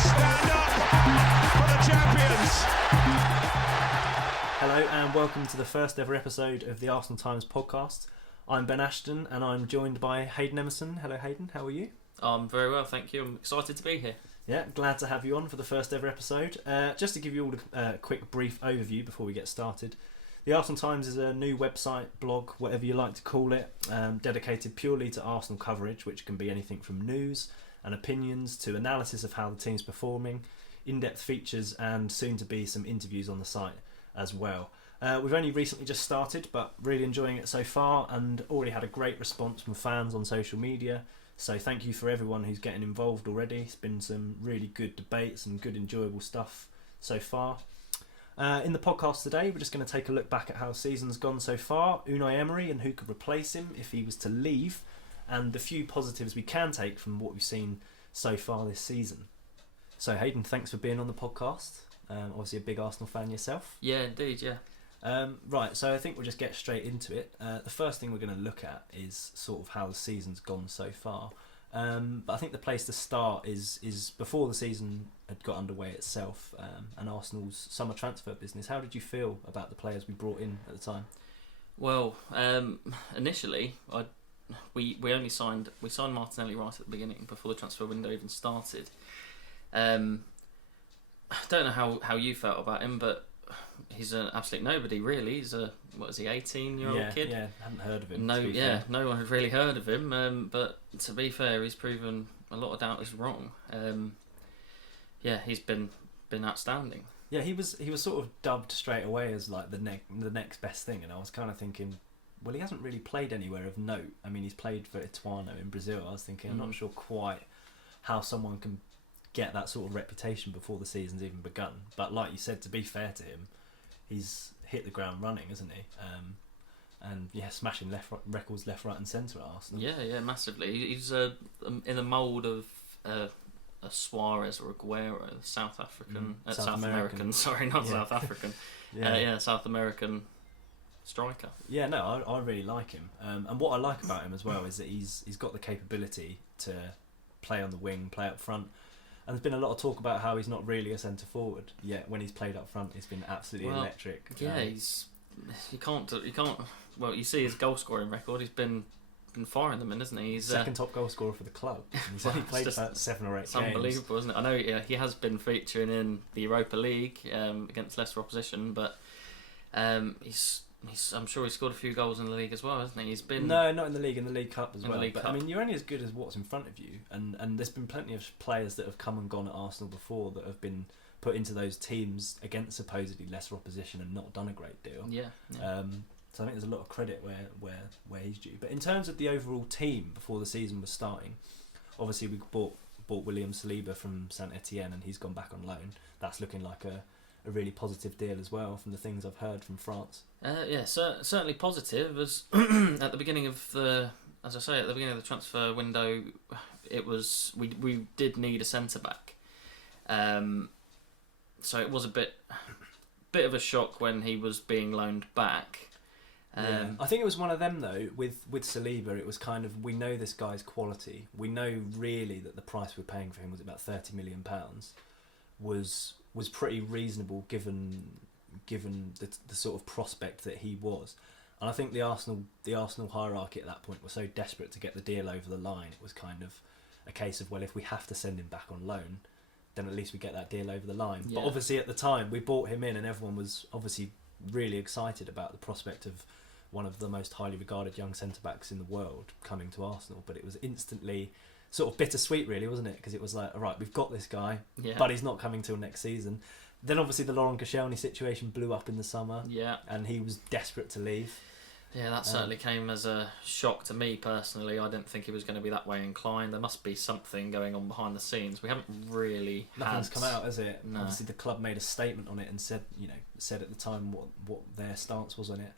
Stand up for the champions. Hello and welcome to the first ever episode of the Arsenal Times podcast. I'm Ben Ashton and I'm joined by Hayden Emerson. Hello Hayden, how are you? I'm very well, thank you. I'm excited to be here. Yeah, glad to have you on for the first ever episode. Just to give you all a quick brief overview before we get started. The Arsenal Times is a new website, blog, whatever you like to call it, dedicated purely to Arsenal coverage, which can be anything from news and opinions to analysis of how the team's performing, in-depth features and soon to be some interviews on the site as well. We've only recently just started, but really enjoying it so far and already had a great response from fans on social media. So thank you for everyone who's getting involved already. It's been some really good debates and good enjoyable stuff so far. In the podcast today, we're just going to take a look back at how the season's gone so far, Unai Emery and who could replace him if he was to leave, and the few positives we can take from what we've seen so far this season. So Hayden, thanks for being on the podcast. Obviously a big Arsenal fan yourself. Yeah, indeed, yeah. Right, so I think we'll just get straight into it. The first thing we're going to look at is sort of how the season's gone so far. But I think the place to start is before the season had got underway itself, and Arsenal's summer transfer business. How did you feel about the players we brought in at the time? Well, initially, we signed Martinelli right at the beginning before the transfer window even started. I don't know how you felt about him, but he's an absolute nobody, really. He's a 18-year-old kid? Yeah, hadn't heard of him. No one had really heard of him. But to be fair, he's proven a lot of doubters wrong. He's been outstanding. Yeah, he was sort of dubbed straight away as like the next best thing, and I was kind of thinking, well, he hasn't really played anywhere of note. I mean, he's played for Ituano in Brazil. I was thinking, I'm not sure quite how someone can get that sort of reputation before the season's even begun. But like you said, to be fair to him, he's hit the ground running, isn't he? And smashing records left, right, and centre at Arsenal. Yeah, massively. He's in the mould of a Suarez or Aguero, South African, South American. Sorry, not South African. South American striker. Yeah, no, I really like him. And what I like about him as well is that he's got the capability to play on the wing, play up front. And there's been a lot of talk about how he's not really a centre forward. Yet when he's played up front, he's been absolutely electric. Yeah, you can't. Well, you see his goal scoring record. He's been firing them in, isn't he? He's second top goal scorer for the club. He's only played about 7 or 8 games. It's unbelievable, isn't it? I know he has been featuring in the Europa League against lesser opposition, but I'm sure he scored a few goals in the league as well, hasn't he? He's been no, not in the league, in the League Cup as well. Cup. I mean, you're only as good as what's in front of you, and there's been plenty of players that have come and gone at Arsenal before that have been put into those teams against supposedly lesser opposition and not done a great deal. Yeah. So I think there's a lot of credit where he's due. But in terms of the overall team before the season was starting, obviously we bought William Saliba from Saint Etienne, and he's gone back on loan. That's looking like a really positive deal as well from the things I've heard from France. Certainly positive. As at the beginning of the transfer window, it was we did need a centre back. So it was a bit of a shock when he was being loaned back. I think it was one of them though. With Saliba, it was kind of, we know this guy's quality. We know really that the price we're paying for him was about £30 million. Was pretty reasonable given the sort of prospect that he was. And I think the Arsenal hierarchy at that point was so desperate to get the deal over the line. It was kind of a case of, well, if we have to send him back on loan, then at least we get that deal over the line. Yeah. But obviously at the time we bought him in, and everyone was obviously really excited about the prospect of one of the most highly regarded young centre backs in the world coming to Arsenal. But it was instantly sort of bittersweet, really, wasn't it? Because it was like, all right, we've got this guy, but he's not coming till next season. Then obviously the Laurent Koscielny situation blew up in the summer, and he was desperate to leave. Yeah, that certainly came as a shock to me personally. I didn't think he was going to be that way inclined. There must be something going on behind the scenes. We haven't really Nothing's come out, has it? No. Obviously the club made a statement on it and said at the time what their stance was on it.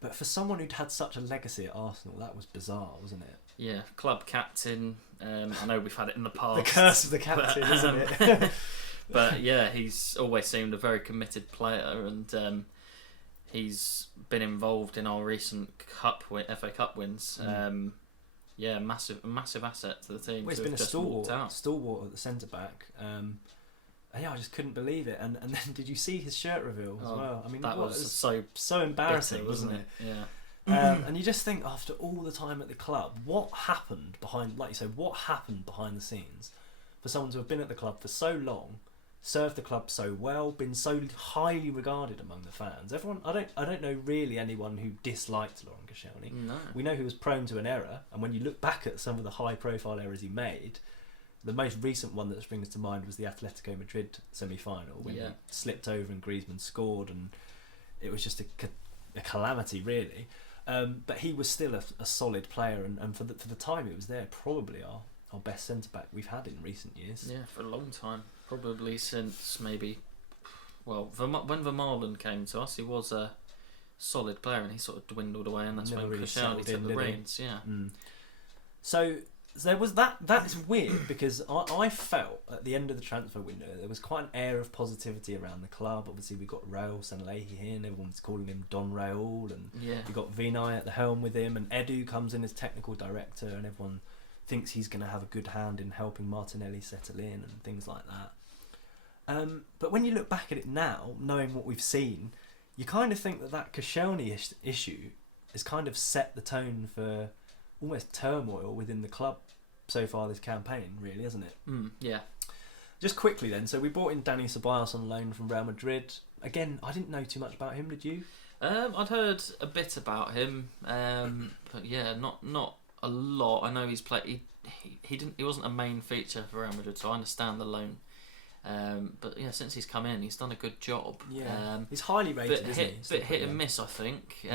But for someone who'd had such a legacy at Arsenal, that was bizarre, wasn't it? Yeah, club captain. I know we've had it in the past. The curse of the captain, isn't it? But yeah, he's always seemed a very committed player, and he's been involved in our recent FA Cup wins. Yeah, massive asset to the team. Well, he's been a stalwart at the centre back. Yeah, I just couldn't believe it. And then did you see his shirt reveal as well? I mean, that was so embarrassing, bitter, wasn't it? Yeah. And you just think, after all the time at the club, what happened behind, like you said, what happened behind the scenes for someone to have been at the club for so long, served the club so well, been so highly regarded among the fans. Everyone, I don't know really anyone who disliked Laurent Koscielny. No. We know he was prone to an error, and when you look back at some of the high-profile errors he made, the most recent one that springs to mind was the Atletico Madrid semi-final when he slipped over and Griezmann scored, and it was just a calamity, really. But he was still a solid player, and for the time he was there, probably our best centre-back we've had in recent years. Yeah, for a long time. Probably since maybe... Well, when Vermaelen came to us, he was a solid player, and he sort of dwindled away, and that's when really Koscielny took the reins. Yeah. So there was that. That's weird, because I felt at the end of the transfer window there was quite an air of positivity around the club. Obviously, we got Raul Sanllehi here, and everyone's calling him Don Raul, and we got Vinay at the helm with him, and Edu comes in as technical director, and everyone thinks he's going to have a good hand in helping Martinelli settle in and things like that. But when you look back at it now, knowing what we've seen, you kind of think that Koscielny issue has kind of set the tone for almost turmoil within the club so far this campaign, really, hasn't it? Yeah. Just quickly then, so we brought in Dani Ceballos on loan from Real Madrid. Again, I didn't know too much about him, did you? I'd heard a bit about him, but yeah, not a lot. I know he's played. He wasn't a main feature for Real Madrid, so I understand the loan. But yeah, since he's come in, he's done a good job. Yeah, he's highly rated, isn't he? Bit hit and miss, I think.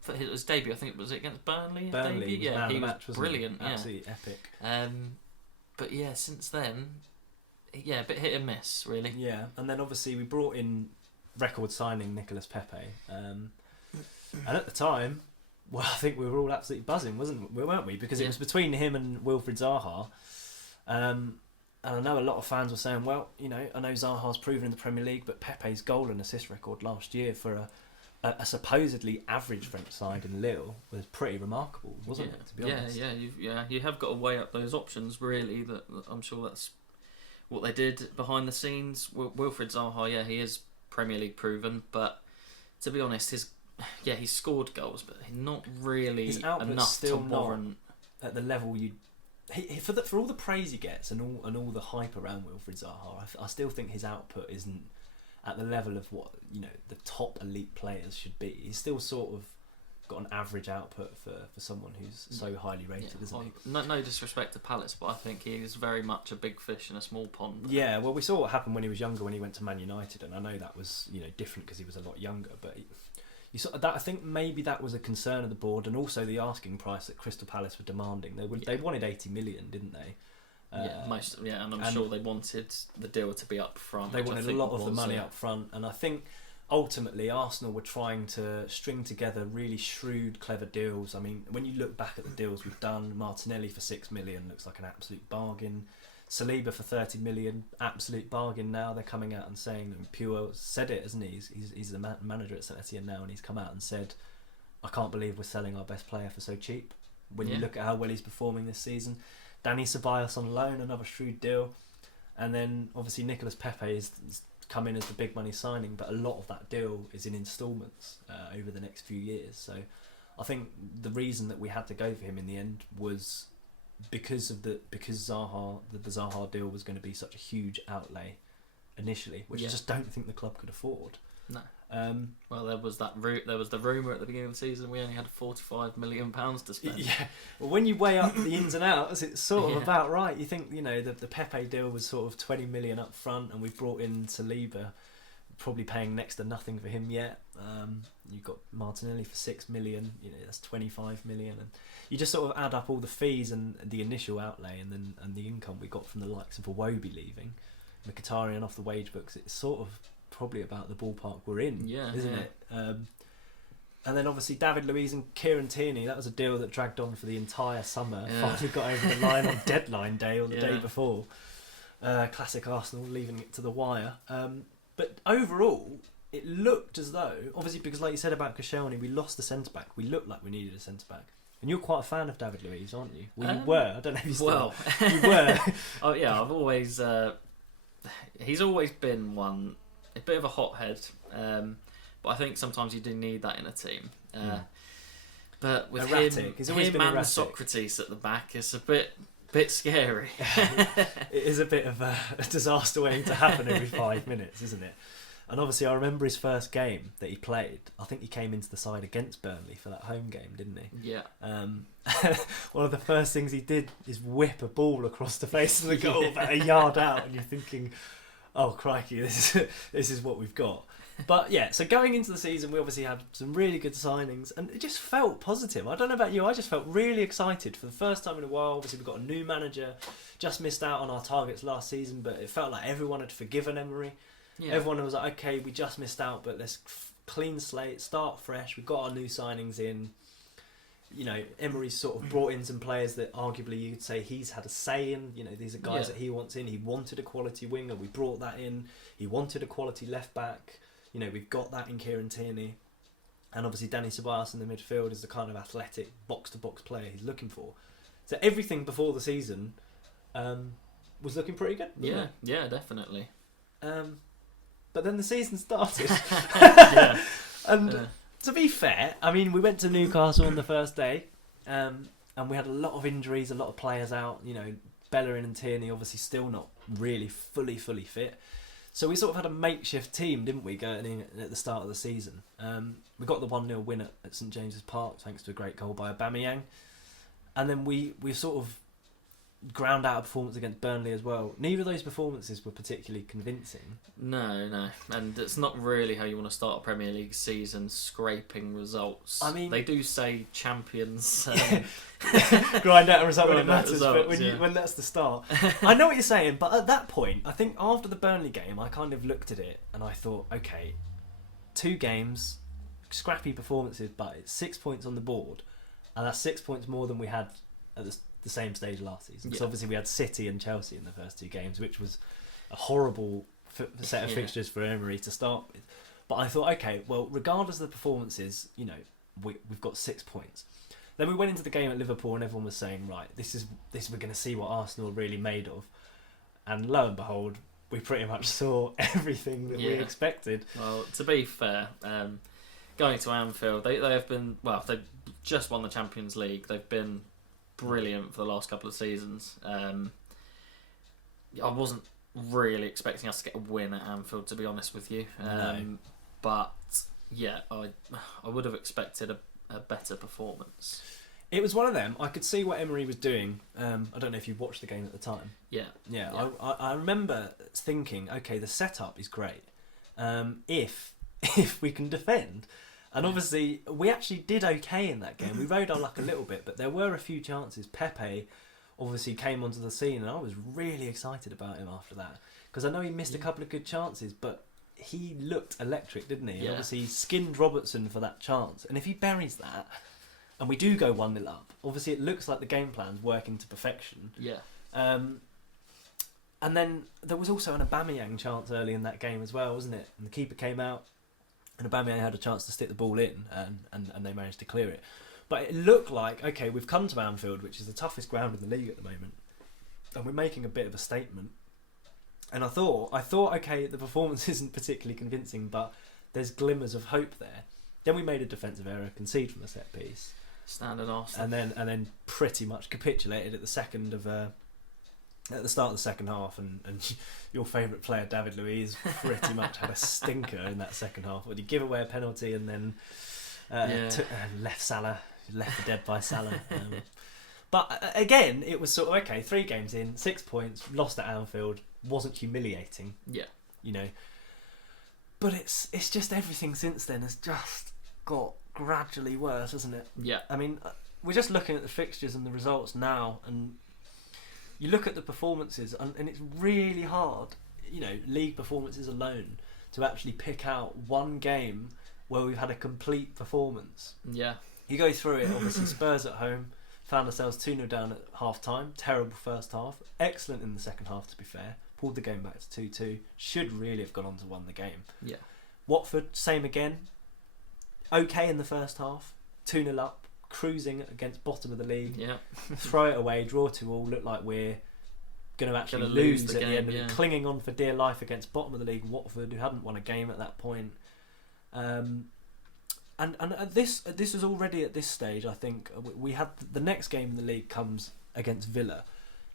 For his debut, I think it was against Burnley. Burnley, debut? Yeah, he was match, brilliant. Absolutely epic. But yeah, since then, yeah, a bit hit and miss, really. Yeah, and then obviously we brought in record signing Nicolas Pepe, and at the time, well, I think we were all absolutely buzzing, weren't we? Because it was between him and Wilfried Zaha. And I know a lot of fans were saying, well, you know, I know Zaha's proven in the Premier League, but Pepe's goal and assist record last year for a supposedly average French side in Lille was pretty remarkable, wasn't it? To be honest. You have got to weigh up those options, really. That I'm sure that's what they did behind the scenes. Wilfried Zaha, he is Premier League proven, but to be honest, he's scored goals, but not really his output's enough still to warrant at the level you. For all the praise he gets and all the hype around Wilfried Zaha, I still think his output isn't at the level of what, you know, the top elite players should be. He's still sort of got an average output for someone who's so highly rated, isn't he? No disrespect to Palace, but I think he's very much a big fish in a small pond. Yeah, well, we saw what happened when he was younger, when he went to Man United, and I know that was, you know, different because he was a lot younger, but you saw that. I think maybe that was a concern of the board, and also the asking price that Crystal Palace were demanding. They wanted 80 million, didn't they? And I'm sure they wanted the deal to be up front. They wanted a lot of the money up front, and I think ultimately Arsenal were trying to string together really shrewd, clever deals. I mean, when you look back at the deals we've done, Martinelli for 6 million looks like an absolute bargain. Saliba for 30 million, absolute bargain. Now they're coming out and saying, and Pure said it, hasn't he? He's the manager at St Etienne now, and he's come out and said, I can't believe we're selling our best player for so cheap. When you look at how well he's performing this season. Dani Ceballos on loan, another shrewd deal. And then obviously Nicolas Pepe is come in as the big money signing, but a lot of that deal is in instalments over the next few years. So I think the reason that we had to go for him in the end was because Zaha, the Zaha deal was going to be such a huge outlay initially, which I just don't think the club could afford. No. Well, there was the rumour at the beginning of the season we only had £45 million to spend. Yeah. Well, when you weigh up the ins and outs, it's sort of about right. You think, you know, the Pepe deal was sort of 20 million up front, and we've brought in Saliba, probably paying next to nothing for him yet. You've got Martinelli for 6 million. You know, that's 25 million, and you just sort of add up all the fees and the initial outlay, and the income we got from the likes of Iwobi leaving, Mkhitaryan off the wage books. It's sort of probably about the ballpark we're in, isn't it? And then obviously David Luiz and Kieran Tierney, that was a deal that dragged on for the entire summer. Finally got over the line on deadline day or the day before. Classic Arsenal, leaving it to the wire. But overall, it looked as though, obviously because like you said about Koscielny, we lost the centre-back. We looked like we needed a centre-back. And you're quite a fan of David Luiz, aren't you? Well, you Um, were. I don't know if you still Well, are. You were. oh yeah, I've always he's always been a bit of a hothead, but I think sometimes you do need that in a team. But with Erratic. He's always him been and erratic. Socrates at the back, it's a bit scary. It is a bit of a disaster waiting to happen every 5 minutes, isn't it? And obviously, I remember his first game that he played. I think he came into the side against Burnley for that home game, didn't he? Yeah. One of the first things he did is whip a ball across the face of the goal about a yard out, and you're thinking, "Oh crikey, this is what we've got." But yeah, so going into the season, we obviously had some really good signings, and it just felt positive. I don't know about you, I just felt really excited for the first time in a while. Obviously, we've got a new manager, just missed out on our targets last season, but it felt like everyone had forgiven Emery. Yeah. Everyone was like, okay, we just missed out, but let's clean slate, start fresh. We've got our new signings in. You know, Emery's sort of brought in some players that arguably you'd say he's had a say in. You know, these are guys that he wants in. He wanted a quality winger. We brought that in. He wanted a quality left back. You know, we've got that in Kieran Tierney. And obviously Danny Ceballos in the midfield is the kind of athletic box-to-box player he's looking for. So everything before the season was looking pretty good. Yeah, definitely. But then the season started. Yeah. And to be fair, I mean, we went to Newcastle on the first day, and we had a lot of injuries, a lot of players out. You know, Bellerin and Tierney obviously still not really fully fit. So we sort of had a makeshift team, didn't we, going in at the start of the season. We got the 1-0 win at St James's Park thanks to a great goal by Aubameyang. And then we sort of ground out a performance against Burnley as well. Neither of those performances were particularly convincing. No. And it's not really how you want to start a Premier League season, scraping results. I mean, they do say champions grind out a result when it Grind out matters, results, but when that's the start. I know what you're saying, but at that point, I think after the Burnley game, I kind of looked at it and I thought, okay, 2 games, scrappy performances, but it's 6 points on the board, and that's 6 points more than we had at the same stage last season. Because obviously we had City and Chelsea in the first 2 games, which was a horrible set of fixtures for Emery to start with. But I thought, okay, well, regardless of the performances, you know, we've got 6 points. Then we went into the game at Liverpool and everyone was saying, right, this is we're going to see what Arsenal are really made of. And lo and behold, we pretty much saw everything that we expected. Well, to be fair, going to Anfield, they have been, well, they've just won the Champions League. They've been brilliant for the last couple of seasons. I wasn't really expecting us to get a win at Anfield, to be honest with you. No. But yeah, I would have expected a better performance. It was one of them. I could see what Emery was doing. I don't know if you watched the game at the time. Yeah. I remember thinking, okay, the setup is great. If we can defend. And obviously, we actually did okay in that game. We rode our luck a little bit, but there were a few chances. Pepe obviously came onto the scene, and I was really excited about him after that. Because I know he missed a couple of good chances, but he looked electric, didn't he? And obviously, he skinned Robertson for that chance. And if he buries that, and we do go 1-0 up, obviously it looks like the game plan's working to perfection. Yeah. And then there was also an Aubameyang chance early in that game as well, wasn't it? And the keeper came out, and Aubameyang had a chance to stick the ball in, and they managed to clear it. But it looked like, okay, we've come to Anfield, which is the toughest ground in the league at the moment, and we're making a bit of a statement. And I thought, okay, the performance isn't particularly convincing, but there's glimmers of hope there. Then we made a defensive error, concede from a set piece, standard Arsenal, and then pretty much capitulated at the start of the second half, and your favourite player, David Luiz, pretty much had a stinker in that second half. Would he give away a penalty and then left for dead by Salah? But again, it was sort of, okay, 3 games in, 6 points, lost at Anfield, wasn't humiliating. Yeah. You know. But it's just everything since then has just got gradually worse, hasn't it? Yeah. I mean, we're just looking at the fixtures and the results now, and you look at the performances, and it's really hard, you know, league performances alone, to actually pick out one game where we've had a complete performance. Yeah. You go through it, obviously Spurs at home, found ourselves 2-0 down at half-time, terrible first half, excellent in the second half to be fair, pulled the game back to 2-2, should really have gone on to win the game. Yeah. Watford, same again, okay in the first half, 2-0 up, cruising against bottom of the league. Yeah. Throw it away, draw 2-2, look like we're going to actually lose at the end of it, clinging on for dear life against bottom of the league Watford, who hadn't won a game at that point. And this was already at this stage. I think we had the next game in the league comes against Villa.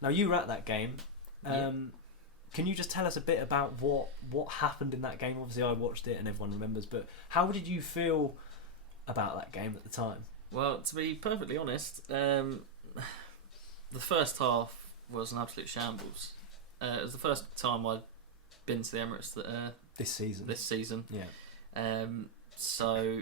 Now you were at that game. Can you just tell us a bit about what happened in that game? Obviously I watched it and everyone remembers, but how did you feel about that game at the time? Well, to be perfectly honest, the first half was an absolute shambles. It was the first time I'd been to the Emirates this season. Yeah. So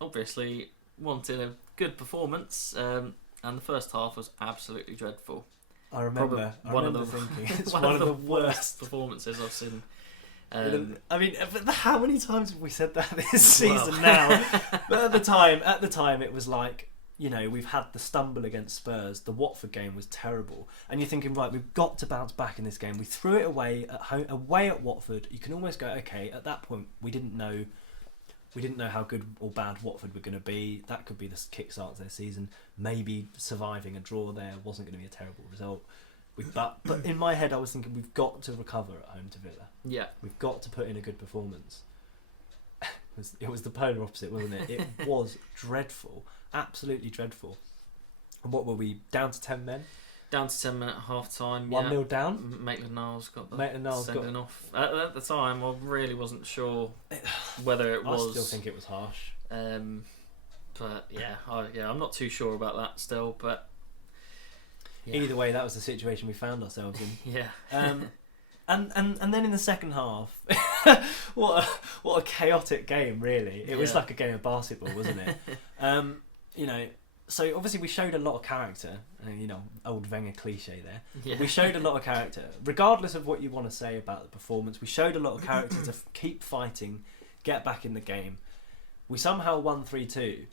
obviously wanted a good performance, and the first half was absolutely dreadful. I remember thinking it's one of the worst performances I've seen. I mean, how many times have we said that this season now? But at the time, it was like, you know, we've had the stumble against Spurs. The Watford game was terrible, and you're thinking, right, we've got to bounce back in this game. We threw it away at home, away at Watford. You can almost go, okay. At that point, we didn't know how good or bad Watford were going to be. That could be the kickstart of their season. Maybe surviving a draw there wasn't going to be a terrible result. But in my head, I was thinking we've got to recover at home to Villa. Yeah, we've got to put in a good performance. It was the polar opposite, wasn't it? It was dreadful, absolutely dreadful. And what were we, down to 10 men? Down to 10 men at half time. 1-0 down. Maitland-Niles got the sending off. At the time, I really wasn't sure whether it was. I still think it was harsh. But yeah, I'm not too sure about that still. But yeah. Either way, that was the situation we found ourselves in. Yeah. And then in the second half, what a chaotic game, really. It was like a game of basketball, wasn't it? You know, so obviously we showed a lot of character, you know, old Wenger cliche there. Yeah. We showed a lot of character, regardless of what you want to say about the performance. We showed a lot of character to keep fighting, get back in the game. We somehow won 3-2.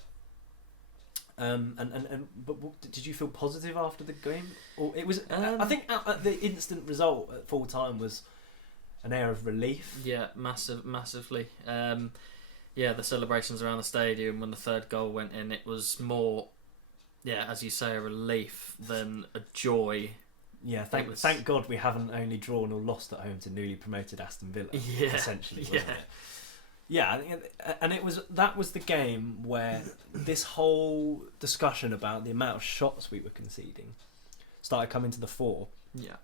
But did you feel positive after the game? Or it was? I think the instant result at full time was an air of relief. Yeah, massively. The celebrations around the stadium when the third goal went in, it was more, as you say, a relief than a joy. Yeah, thank God we haven't only drawn or lost at home to newly promoted Aston Villa. Yeah, essentially, wasn't it? Yeah, and that was the game where this whole discussion about the amount of shots we were conceding started coming to the fore. Yeah.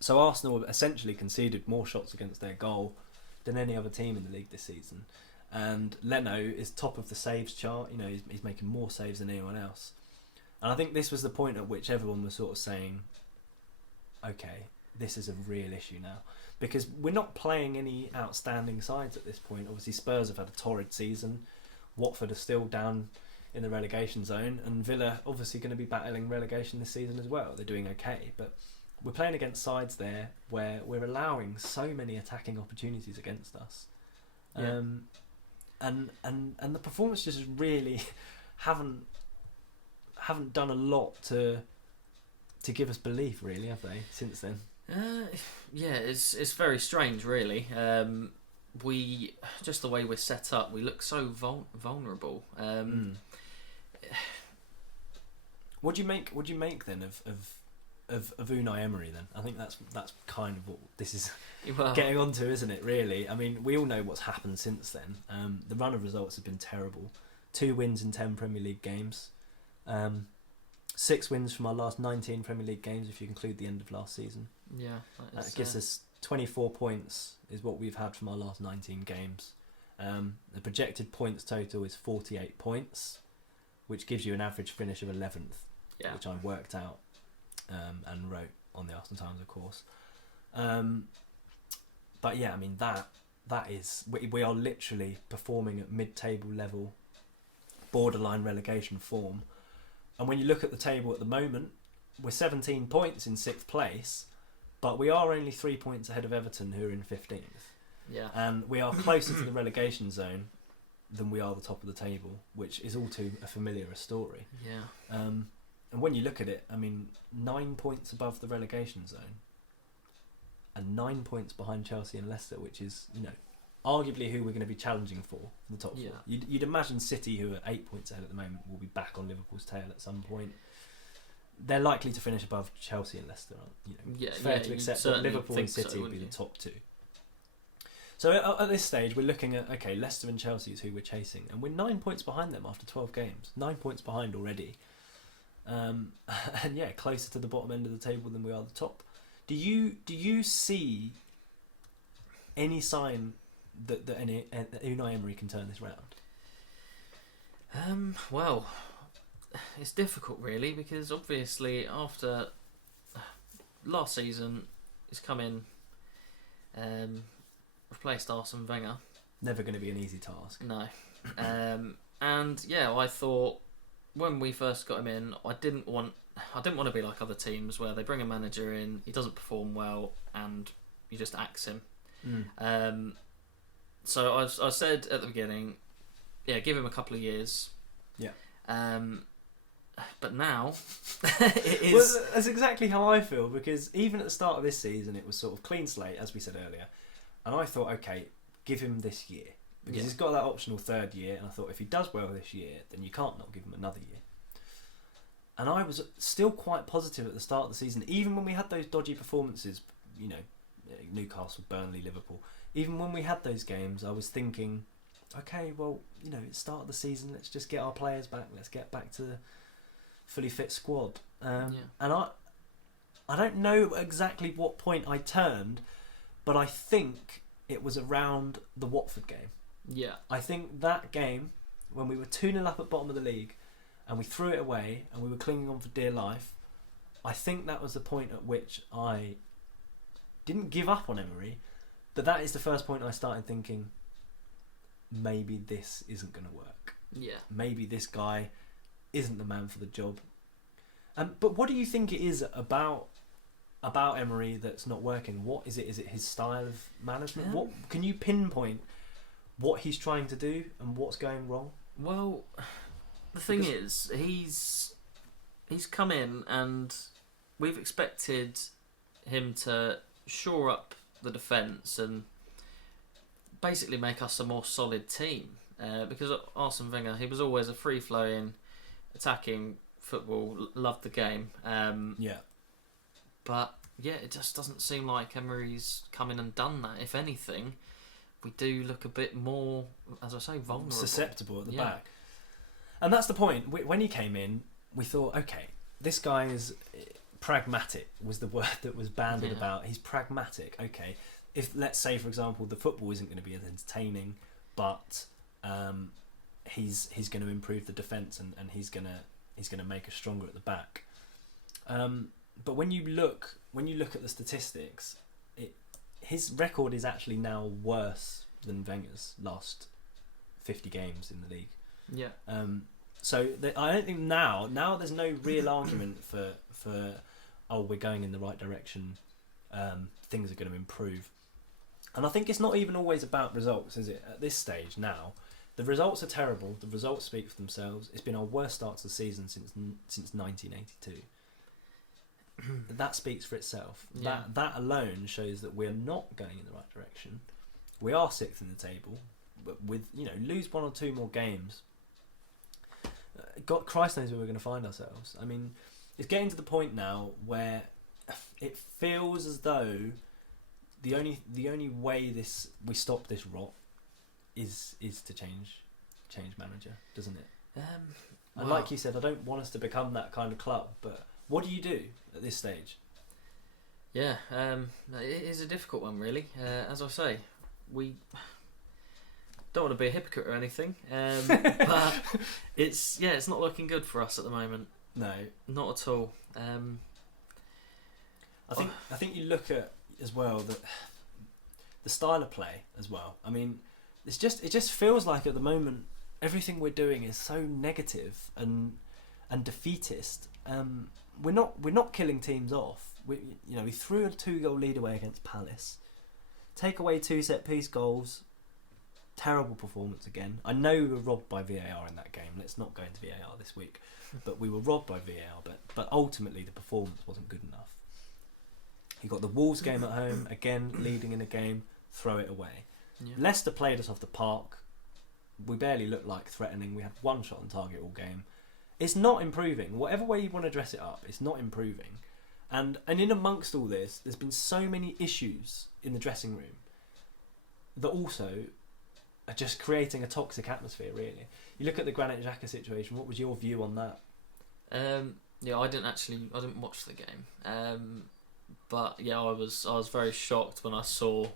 So Arsenal essentially conceded more shots against their goal than any other team in the league this season. And Leno is top of the saves chart. You know, he's making more saves than anyone else. And I think this was the point at which everyone was sort of saying, okay, this is a real issue now. Because we're not playing any outstanding sides at this point. Obviously, Spurs have had a torrid season. Watford are still down in the relegation zone. And Villa obviously going to be battling relegation this season as well. They're doing okay. But we're playing against sides there where we're allowing so many attacking opportunities against us. Yeah. And the performance just really haven't done a lot to give us belief, really, have they, since then? It's very strange, really. We just the way we're set up, we look so vulnerable. What do you make then of Unai Emery then? I think that's kind of what this is getting onto, isn't it? Really, I mean, we all know what's happened since then. The run of results have been terrible. 2 wins in 10 Premier League games. 6 wins from our last 19 Premier League games, if you include the end of last season. Yeah, that gives us 24 points is what we've had from our last 19 games. The projected points total is 48 points, which gives you an average finish of 11th, which I worked out and wrote on the Arsenal Times, of course. But yeah, I mean that is we are literally performing at mid-table level, borderline relegation form. And when you look at the table at the moment, we're 17 points in 6th place. But we are only 3 points ahead of Everton, who are in 15th. Yeah. And we are closer to the relegation zone than we are the top of the table, which is all too familiar a story. Yeah. And when you look at it, I mean, 9 points above the relegation zone and 9 points behind Chelsea and Leicester, which is, you know, arguably who we're going to be challenging for the top four. Yeah. You'd imagine City, who are 8 points ahead at the moment, will be back on Liverpool's tail at some point. They're likely to finish above Chelsea and Leicester, aren't you? It's fair to accept that Liverpool and City will be the top two. So at this stage, we're looking at, okay, Leicester and Chelsea is who we're chasing, and we're 9 points behind them after 12 games. 9 points behind already. And yeah, closer to the bottom end of the table than we are the top. Do you see any sign that Unai Emery can turn this round? Well, it's difficult really, because obviously after last season he's come in, replaced Arsene Wenger. Never going to be an easy task. No. And yeah, I thought when we first got him in, I didn't want to be like other teams where they bring a manager in, he doesn't perform well, and you just axe him. So I said at the beginning, yeah, give him a couple of years. Yeah. But now it is. Well, that's exactly how I feel, because even at the start of this season, it was sort of clean slate, as we said earlier, and I thought, okay, give him this year, because he's got that optional third year, and I thought if he does well this year, then you can't not give him another year. And I was still quite positive at the start of the season, even when we had those dodgy performances, you know, Newcastle, Burnley, Liverpool. Even when we had those games, I was thinking, okay, well, you know, it's start of the season, let's just get our players back, let's get back to the fully fit squad. And I don't know exactly what point I turned, but I think it was around the Watford game. Yeah. I think that game, when we were 2-0 up at bottom of the league, and we threw it away, and we were clinging on for dear life, I think that was the point at which I didn't give up on Emery, but that is the first point I started thinking, maybe this isn't going to work. Yeah. Maybe this guy isn't the man for the job. But what do you think it is about Emery that's not working? What is it? Is it his style of management? What can you pinpoint what he's trying to do and what's going wrong? Well, the thing is, he's come in and we've expected him to shore up the defence and basically make us a more solid team. Because Arsene Wenger, he was always a free-flowing, attacking football, loved the game. But yeah, it just doesn't seem like Emery's come in and done that. If anything, we do look a bit more, as I say, vulnerable. Susceptible at the back. And that's the point. When he came in, we thought, okay, this guy is pragmatic, was the word that was bandied about. He's pragmatic. Okay, if, let's say, for example, the football isn't going to be as entertaining, but he's going to improve the defence and he's going to make us stronger at the back. But when you look at the statistics, his record is actually now worse than Wenger's last 50 games in the league. Yeah. So I don't think now there's no real argument for we're going in the right direction. Things are going to improve, and I think it's not even always about results, is it? At this stage now, the results are terrible. The results speak for themselves. It's been our worst start to the season since 1982. That speaks for itself. Yeah. That alone shows that we're not going in the right direction. We are sixth in the table, but with, you know, lose one or two more games, God, Christ knows where we're going to find ourselves. I mean, it's getting to the point now where it feels as though the only way we stop this rot is to change manager, doesn't it? And like you said, I don't want us to become that kind of club, but what do you do at this stage? Yeah, it is a difficult one, really. As I say, we don't want to be a hypocrite or anything, but it's not looking good for us at the moment. No, not at all. I think you look at as well the style of play as well. I mean, it just feels like at the moment everything we're doing is so negative and defeatist. We're not killing teams off. We threw a 2-goal lead away against Palace. Take away 2 set-piece goals. Terrible performance again. I know we were robbed by VAR in that game. Let's not go into VAR this week. But we were robbed by VAR. But ultimately the performance wasn't good enough. You got the Wolves game at home, again leading in a game, throw it away. Yeah. Leicester played us off the park. We barely looked like threatening. We had one shot on target all game. It's not improving. Whatever way you want to dress it up, it's not improving. And in amongst all this, there's been so many issues in the dressing room that also are just creating a toxic atmosphere, really. You look at the Granit Xhaka situation. What was your view on that? Yeah, I didn't watch the game. But yeah, I was very shocked when I saw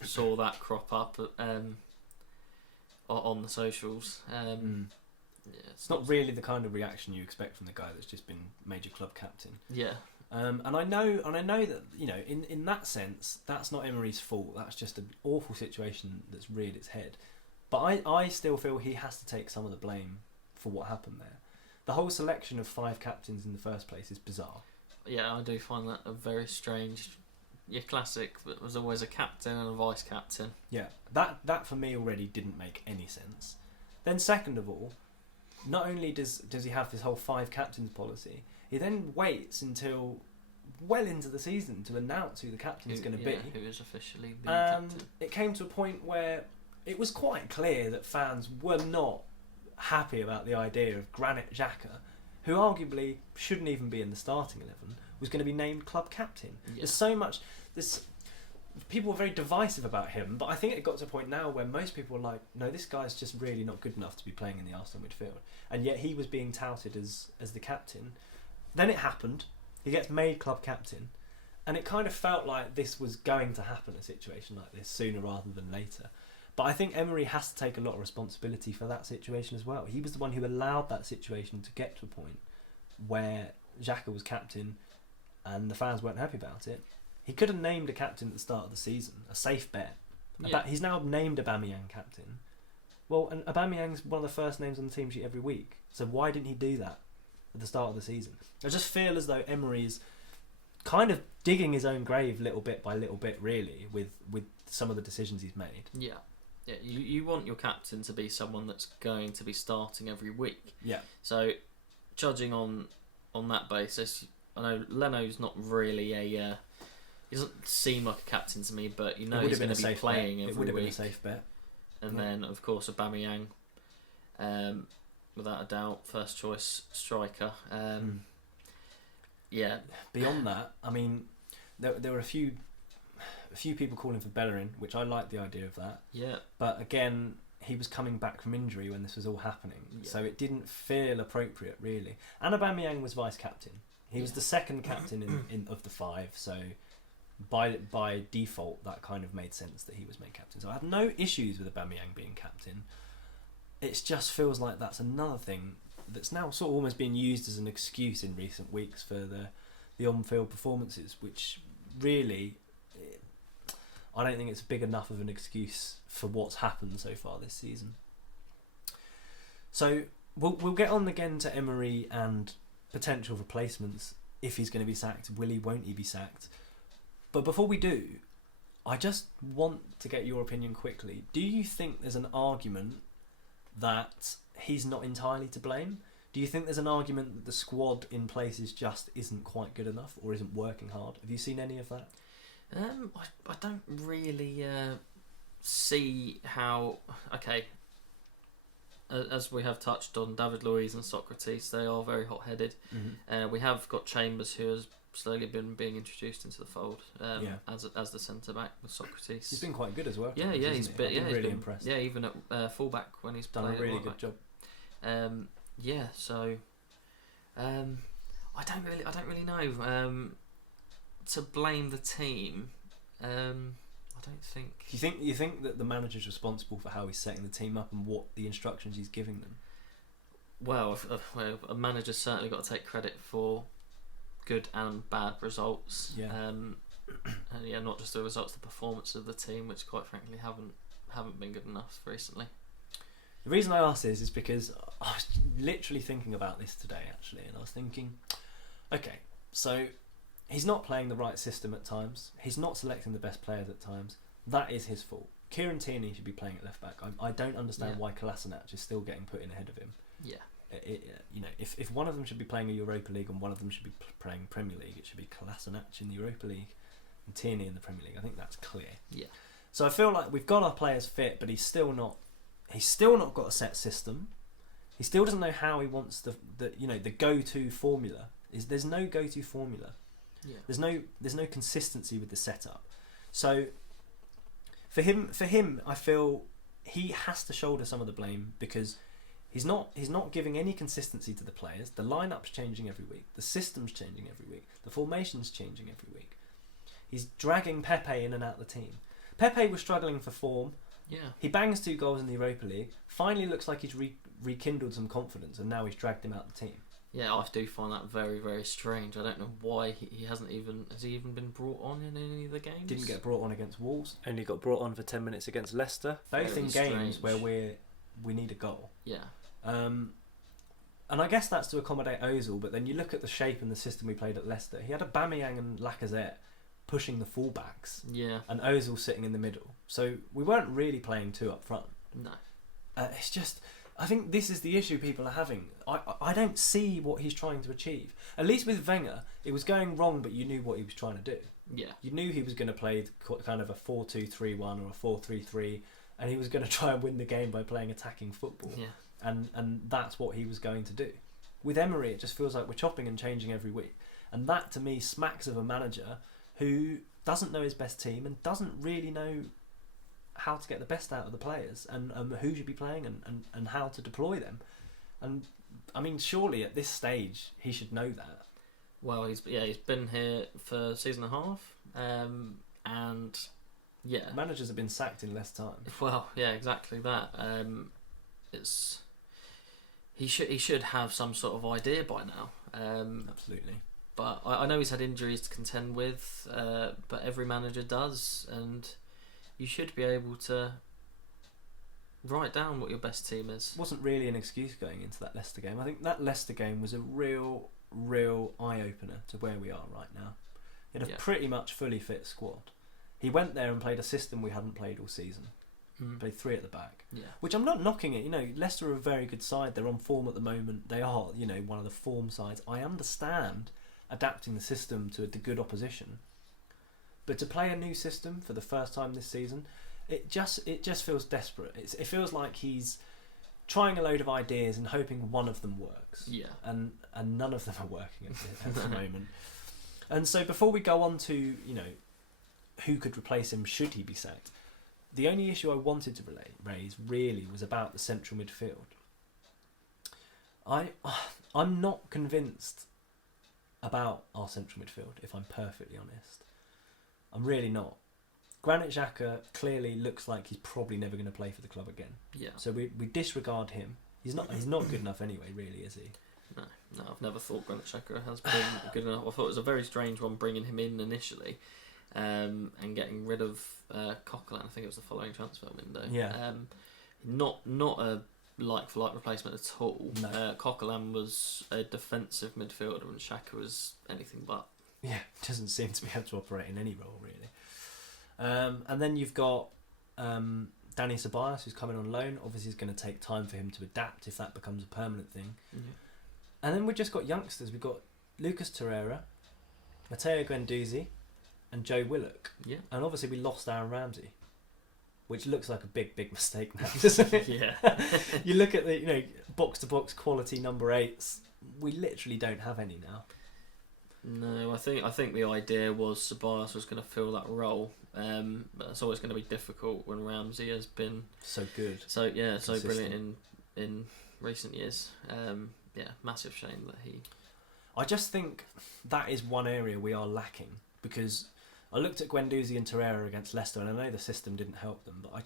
that crop up on the socials. Yeah, It's not really the kind of reaction you expect from the guy that's just been major club captain. Yeah. And I know that, you know, in that sense, that's not Emery's fault. That's just an awful situation that's reared its head. But I still feel he has to take some of the blame for what happened there. The whole selection of 5 captains in the first place is bizarre. Yeah, I do find that a very strange. Your classic, but was always a captain and a vice captain. Yeah, that for me already didn't make any sense. Then second of all, not only does he have this whole 5 captains policy, he then waits until well into the season to announce who the captain's going to be. Who is officially the And captain. it came to a point where it was quite clear that fans were not happy about the idea of Granit Xhaka, who arguably shouldn't even be in the starting 11, was going to be named club captain. Yeah. There's so much... People were very divisive about him, but I think it got to a point now where most people were like, no, this guy's just really not good enough to be playing in the Arsenal midfield. And yet he was being touted as the captain. Then it happened. He gets made club captain. And it kind of felt like this was going to happen, a situation like this, sooner rather than later. But I think Emery has to take a lot of responsibility for that situation as well. He was the one who allowed that situation to get to a point where Xhaka was captain and the fans weren't happy about it. He could have named a captain at the start of the season, a safe bet. Yeah. He's now named Aubameyang captain. Well, and Aubameyang's one of the first names on the team sheet every week. So why didn't he do that at the start of the season? I just feel as though Emery is kind of digging his own grave little bit by little bit, really, with some of the decisions he's made. Yeah. Yeah, you want your captain to be someone that's going to be starting every week. Yeah. So, judging on that basis, I know Leno's not really a... he doesn't seem like a captain to me, but you know he's going to be playing every week. It would have been a safe bet. And then, of course, Aubameyang, without a doubt, first choice striker. Yeah. Beyond that, I mean, there were a few people calling for Bellerin, which I like the idea of that. Yeah. But again, he was coming back from injury when this was all happening, so it didn't feel appropriate, really. And Aubameyang was vice captain. He was the second captain in of the 5, so by default, that kind of made sense that he was made captain. So I have no issues with Aubameyang being captain. It just feels like that's another thing that's now sort of almost being used as an excuse in recent weeks for the on-field performances, which really, I don't think it's big enough of an excuse for what's happened so far this season. So we'll get on again to Emery and potential replacements, if he's going to be sacked, will he, won't he be sacked. But before we do, I just want to get your opinion quickly. Do you think there's an argument that he's not entirely to blame? Do you think there's an argument that the squad in places just isn't quite good enough or isn't working hard? Have you seen any of that? I don't really see how... Okay, as we have touched on, David Luiz and Socrates, they are very hot-headed. Mm-hmm. We have got Chambers, who has slowly been being introduced into the fold as the centre back with Socrates. He's been quite good as well. He's been really impressed. Yeah, even at fullback when he's done played a really good job. So I don't really know. To blame the team, I don't think. You think that the manager's responsible for how he's setting the team up and what the instructions he's giving them? Well, a manager's certainly got to take credit for good and bad results. Yeah. And not just the results, the performance of the team, which quite frankly haven't been good enough recently. The reason I ask this is because I was literally thinking about this today, actually, and I was thinking, okay, so he's not playing the right system at times. He's not selecting the best players at times. That is his fault. Kieran Tierney should be playing at left back. I don't understand why Kolasinac is still getting put in ahead of him. Yeah. If one of them should be playing a Europa League and one of them should be playing Premier League, it should be Kolasinac in the Europa League and Tierney in the Premier League. I think that's clear. Yeah. So I feel like we've got our players fit, but he's still not got a set system. He still doesn't know how he wants the go-to formula. There's no go-to formula. Yeah. There's no consistency with the setup. So for him, I feel he has to shoulder some of the blame because he's not giving any consistency to the players. The lineup's changing every week. The system's changing every week. The formation's changing every week. He's dragging Pepe in and out of the team. Pepe was struggling for form. Yeah. He bangs 2 goals in the Europa League. Finally looks like he's rekindled some confidence, and now he's dragged him out of the team. Yeah, I do find that very, very strange. I don't know why he hasn't even... Has he even been brought on in any of the games? Didn't get brought on against Wolves. Only got brought on for 10 minutes against Leicester. Both Very in games strange. where we need a goal. Yeah. And I guess that's to accommodate Ozil, but then you look at the shape and the system we played at Leicester. He had Aubameyang and Lacazette pushing the fullbacks, Yeah. and Ozil sitting in the middle. So we weren't really playing 2 up front. No. It's just... I think this is the issue people are having. I don't see what he's trying to achieve. At least with Wenger, it was going wrong, but you knew what he was trying to do. Yeah. You knew he was going to play kind of a 4-2-3-1 or a 4-3-3, and he was going to try and win the game by playing attacking football. Yeah. And that's what he was going to do. With Emery, it just feels like we're chopping and changing every week. And that, to me, smacks of a manager who doesn't know his best team and doesn't really know how to get the best out of the players and who should be playing and how to deploy them. And I mean, surely at this stage he should know that. Well, he's been here for a season and a half, and yeah, managers have been sacked in less time. Well, yeah, exactly that. He should have some sort of idea by now. Absolutely. But I know he's had injuries to contend with, but every manager does, and you should be able to write down what your best team is. Wasn't really an excuse going into that Leicester game. I think that Leicester game was a real eye-opener to where we are right now. He had a pretty much fully fit squad. He went there and played a system we hadn't played all season. Played 3 at the back. Yeah. Which I'm not knocking it. You know, Leicester are a very good side. They're on form at the moment. They are, one of the form sides. I understand adapting the system to a good opposition. But to play a new system for the first time this season, it just feels desperate. It feels like he's trying a load of ideas and hoping one of them works. Yeah. And none of them are working at the moment. And so before we go on to, who could replace him should he be sacked, the only issue I wanted to raise really was about the central midfield. I'm not convinced about our central midfield, if I'm perfectly honest. I'm really not. Granit Xhaka clearly looks like he's probably never going to play for the club again. Yeah. So we disregard him. He's not good enough anyway, really, is he? No, I've never thought Granit Xhaka has been good enough. I thought it was a very strange one bringing him in initially, and getting rid of Coquelin. I think it was the following transfer window. Yeah. Not a like-for-like replacement at all. No. Coquelin was a defensive midfielder and Xhaka was anything but. Yeah, doesn't seem to be able to operate in any role, really. And then you've got Danny Ceballos, who's coming on loan. Obviously, it's going to take time for him to adapt if that becomes a permanent thing. Mm-hmm. And then we've just got youngsters. We've got Lucas Torreira, Matteo Guendouzi, and Joe Willock. Yeah. And obviously, we lost Aaron Ramsey, which looks like a big mistake now, doesn't it? Yeah. You look at the box-to-box quality number 8s. We literally don't have any now. No, I think the idea was Ceballos was going to fill that role, but it's always going to be difficult when Ramsey has been so good, so brilliant in recent years. Massive shame that he. I just think that is one area we are lacking, because I looked at Guendouzi and Torreira against Leicester, and I know the system didn't help them, but I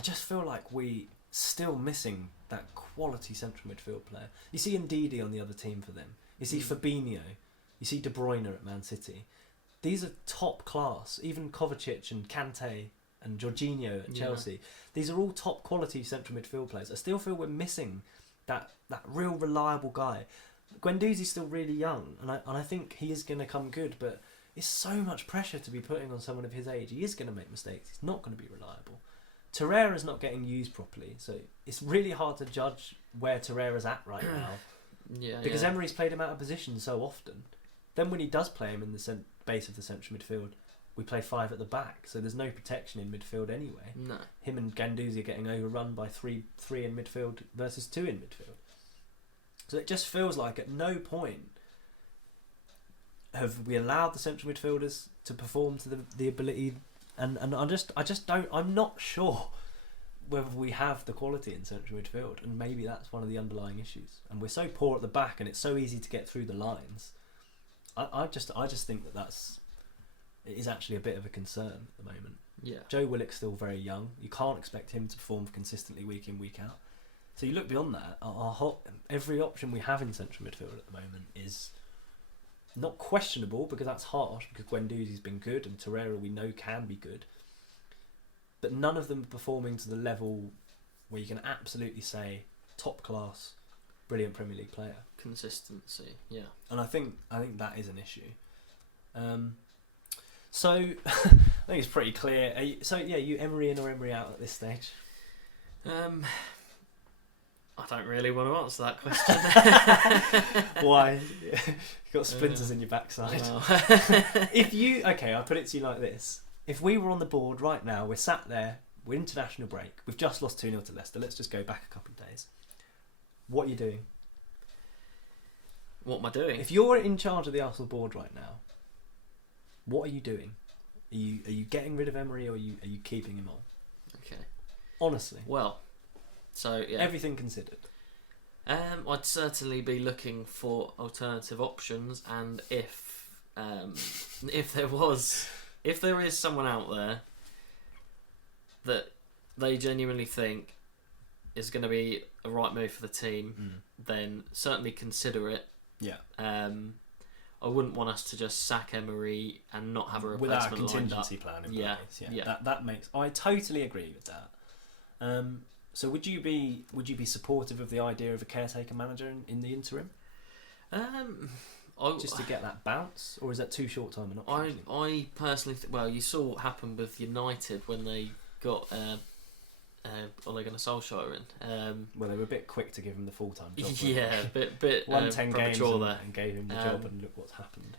just feel like we still missing that quality central midfield player. You see Ndidi on the other team for them. You see Fabinho, you see De Bruyne at Man City. These are top class. Even Kovacic and Kante and Jorginho at Chelsea. These are all top quality central midfield players. I still feel we're missing that real reliable guy. Guendouzi's still really young, and I think he is going to come good, but it's so much pressure to be putting on someone of his age. He is going to make mistakes. He's not going to be reliable. Torreira's not getting used properly, so it's really hard to judge where Torreira's at right now. Because Emery's played him out of position so often. Then when he does play him in the base of the central midfield, we play 5 at the back, so there's no protection in midfield anyway. No. Him and Guendouzi are getting overrun by three in midfield versus 2 in midfield. So it just feels like at no point have we allowed the central midfielders to perform to the ability, and I just don't. I'm not sure whether we have the quality in central midfield, and maybe that's one of the underlying issues. And we're so poor at the back, and it's so easy to get through the lines. I just think it is actually a bit of a concern at the moment. Yeah. Joe Willock's still very young. You can't expect him to perform consistently week in, week out. So you look beyond that. Every option we have in central midfield at the moment is not questionable, because that's harsh, because Guendouzi's been good and Torreira we know can be good. But none of them are performing to the level where you can absolutely say top class, brilliant Premier League player. Consistency, yeah. And I think that is an issue. So I think it's pretty clear. You Emery in or Emery out at this stage? I don't really want to answer that question. Why? You've got splinters in your backside. Well. I'll put it to you like this. If we were on the board right now, we're sat there, we're international break, we've just lost 2-0 to Leicester, let's just go back a couple of days. What are you doing? What am I doing? If you're in charge of the Arsenal board right now, what are you doing? Are you getting rid of Emery, or are you keeping him on? Okay. Honestly. Well, so yeah. Everything considered. I'd certainly be looking for alternative options, and if there is someone out there that they genuinely think is going to be a right move for the team, then certainly consider it. Yeah. I wouldn't want us to just sack Emery and not have a replacement without a contingency plan in place. Yeah. That makes. I totally agree with that. So would you be supportive of the idea of a caretaker manager in the interim? Just to get that bounce, or is that too short term an option? I personally you saw what happened with United when they got Ole Gunnar Solskjaer in. Well, they were a bit quick to give him the full time job. Yeah, bit won 10 games there. and gave him the job, and look what's happened.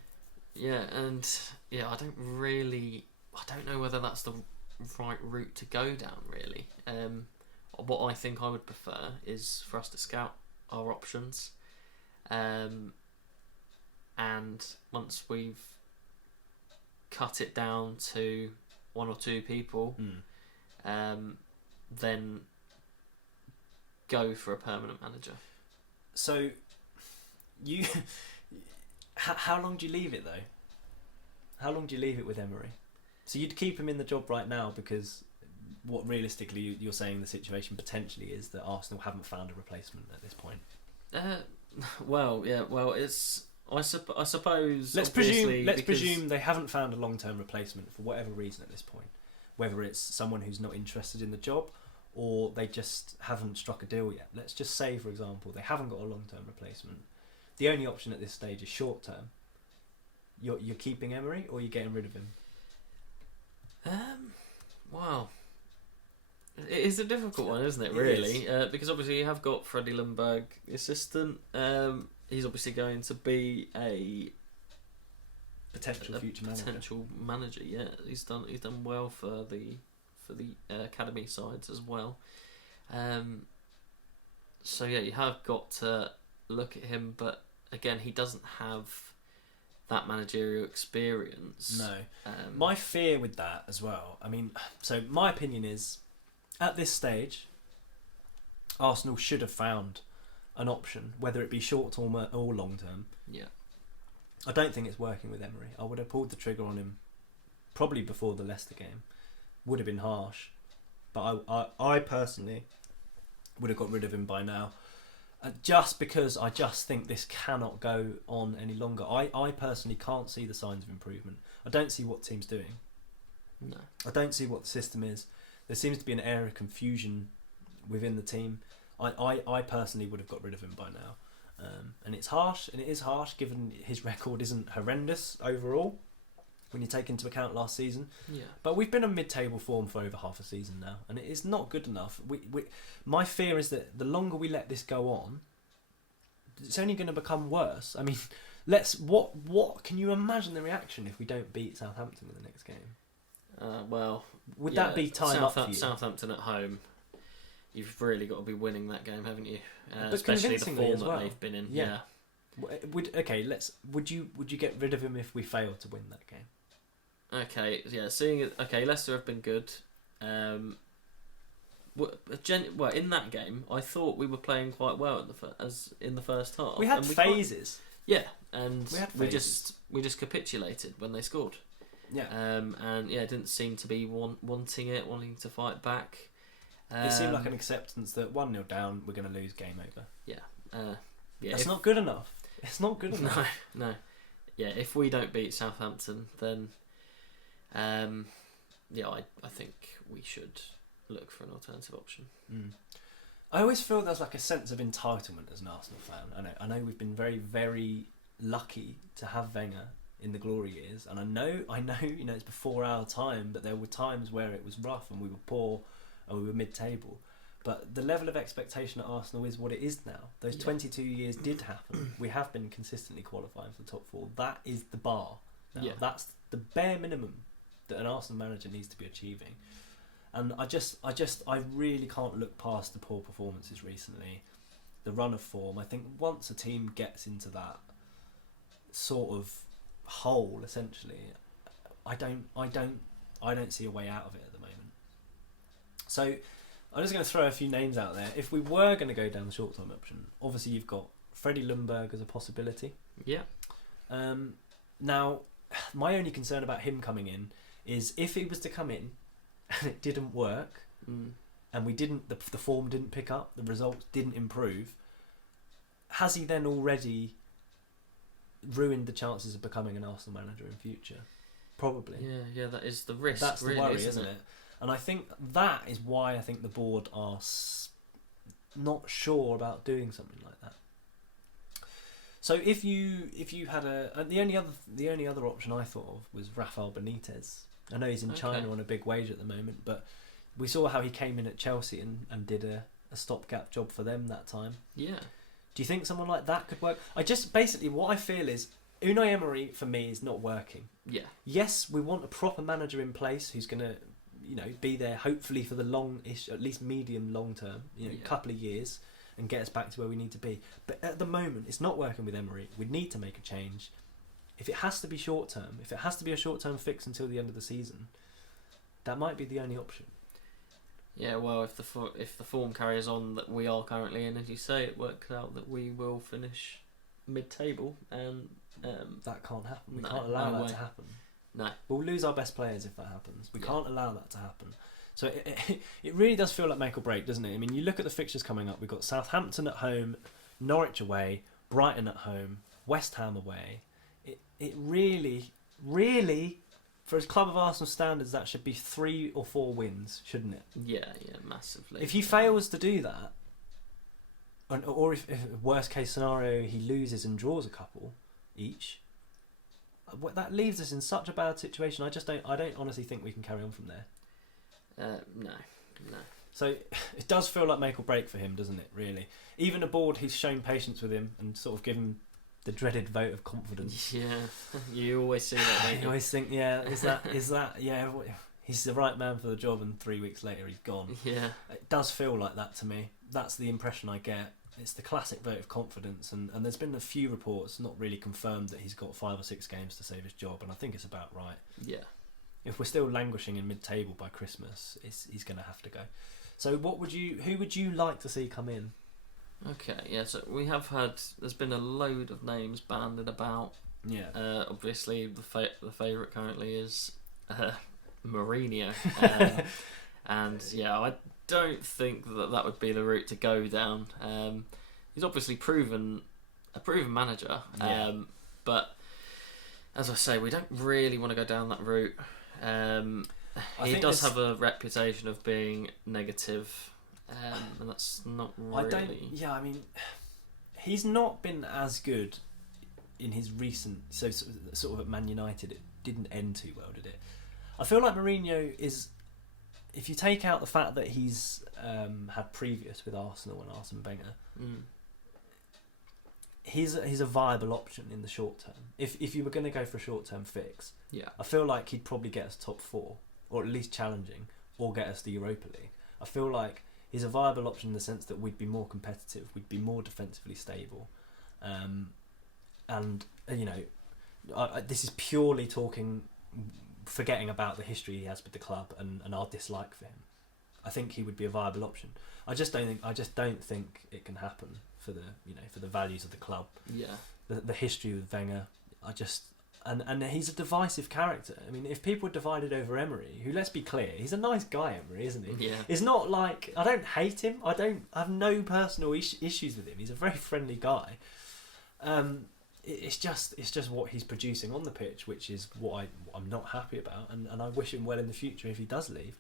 Yeah, and I don't know whether that's the right route to go down. Really, what I think I would prefer is for us to scout our options, and once we've cut it down to 1 or 2 people, then go for a permanent manager. So, how long do you leave it though? How long do you leave it with Emery? So you'd keep him in the job right now, because what realistically you're saying the situation potentially is that Arsenal haven't found a replacement at this point. It's I suppose. Let's presume they haven't found a long-term replacement for whatever reason at this point. Whether it's someone who's not interested in the job, or they just haven't struck a deal yet. Let's just say, for example, they haven't got a long-term replacement. The only option at this stage is short-term. You're keeping Emery, or you're getting rid of him? Wow. It is a difficult one, isn't it, really? Because obviously you have got Freddie Ljungberg, the assistant. He's obviously going to be a potential future manager. Yeah, he's done well for the academy sides as well. So yeah, you have got to look at him, but again, he doesn't have that managerial experience. No. My fear with that as well. I mean, so my opinion is, at this stage, Arsenal should have found an option, whether it be short term or long term. Yeah. I don't think it's working with Emery. I would have pulled the trigger on him probably before the Leicester game. Would have been harsh, but I personally would have got rid of him by now. Just because I just think this cannot go on any longer. I personally can't see the signs of improvement. I don't see what the team's doing. No. I don't see what the system is. There seems to be an air of confusion within the team. I personally would have got rid of him by now. And it's harsh, and it is harsh given his record isn't horrendous overall when you take into account last season. Yeah. But we've been on mid-table form for over half a season now, and it is not good enough. My fear is that the longer we let this go on, it's only going to become worse. I mean, What can you imagine the reaction if we don't beat Southampton in the next game? Would that be time up for you? Southampton at home, you've really got to be winning that game, haven't you? But Especially the form as well. that they've been in. Yeah. Would you get rid of him if we fail to win that game? Okay, yeah. Seeing it, Leicester have been good. In that game, I thought we were playing quite well in the first half. We had phases. And we just capitulated when they scored. It didn't seem to be wanting to fight back. It seemed like an acceptance that 1-0 down, we're going to lose, game over. That's not good enough. It's not good enough. No. Yeah, if we don't beat Southampton, then I think we should look for an alternative option. I always feel there's like a sense of entitlement as an Arsenal fan. I know we've been very, very lucky to have Wenger in the glory years, and I know it's before our time, but there were times where it was rough and we were poor and we were mid-table. But the level of expectation at Arsenal is what it is now. Those 22 years did happen. We have been consistently qualifying for the top 4. That is the bar now. That's the bare minimum that an Arsenal manager needs to be achieving. And I really can't look past the poor performances recently, the run of form. I think once a team gets into that sort of hole, essentially, I don't see a way out of it at the moment. So I'm just going to throw a few names out there. If we were going to go down the short-term option, obviously you've got Freddie Ljungberg as a possibility. Yeah. Now, my only concern about him coming in is if he was to come in and it didn't work, and we didn't, the form didn't pick up, the results didn't improve, has he then already ruined the chances of becoming an Arsenal manager in future? Probably. Yeah, that is the risk. That's the really, worry, isn't it? And I think that is why I think the board are not sure about doing something like that. So if you had the only other option I thought of was Rafael Benitez. I know he's in China on a big wage at the moment, but we saw how he came in at Chelsea and did a stopgap job for them that time. Yeah. Do you think someone like that could work? What I feel is Unai Emery for me is not working. Yeah. Yes, we want a proper manager in place who's going to, be there hopefully for the long-ish, at least medium long term, couple of years, and get us back to where we need to be. But at the moment, it's not working with Emery. We need to make a change. If it has to be short term, if it has to be a short term fix until the end of the season, that might be the only option. Yeah, well, if the form carries on that we are currently in, as you say, it works out that we will finish mid-table, and that can't happen. We can't allow that to happen. No, we'll lose our best players if that happens. We can't allow that to happen. So it really does feel like make or break, doesn't it? I mean, you look at the fixtures coming up. We've got Southampton at home, Norwich away, Brighton at home, West Ham away. It really, for a club of Arsenal standards, that should be 3 or 4 wins, shouldn't it? Yeah, massively. If he fails to do that, or if worst case scenario he loses and draws a couple each, that leaves us in such a bad situation. I don't honestly think we can carry on from there. No. So it does feel like make or break for him, doesn't it? Really, even a board who's shown patience with him and sort of given the dreaded vote of confidence. Yeah, you always see that, don't you? You always think, is that he's the right man for the job, and 3 weeks later he's gone. Yeah, it does feel like that to me. That's the impression I get. It's the classic vote of confidence, and there's been a few reports, not really confirmed, that he's got 5 or 6 games to save his job, and I think it's about right. Yeah. If we're still languishing in mid-table by Christmas, he's going to have to go. So who would you like to see come in? Okay, yeah, so there's been a load of names banded about. Yeah. Obviously, the favourite currently is Mourinho. And yeah, I don't think that would be the route to go down. He's obviously a proven manager. But as I say, we don't really want to go down that route. He does have a reputation of being negative. And that's not really... I mean, he's not been as good in his recent... So sort of at Man United, it didn't end too well, did it? I feel like Mourinho is... If you take out the fact that he's had previous with Arsenal and Arsene Wenger, he's a viable option in the short term. If you were going to go for a short term fix, Yeah. I feel like he'd probably get us top 4, or at least challenging, or get us the Europa League. I feel like he's a viable option in the sense that we'd be more competitive, we'd be more defensively stable, and you know, this is purely forgetting about the history he has with the club and our dislike for him. I think he would be a viable option. I just don't think it can happen for the values of the club. Yeah. The history with Wenger. And he's a divisive character. I mean, if people are divided over Emery, who, let's be clear, he's a nice guy, Emery, isn't he? Yeah. It's not like, I don't hate him. I have no personal issues with him. He's a very friendly guy. It's just what he's producing on the pitch, which is what I'm not happy about, and I wish him well in the future if he does leave.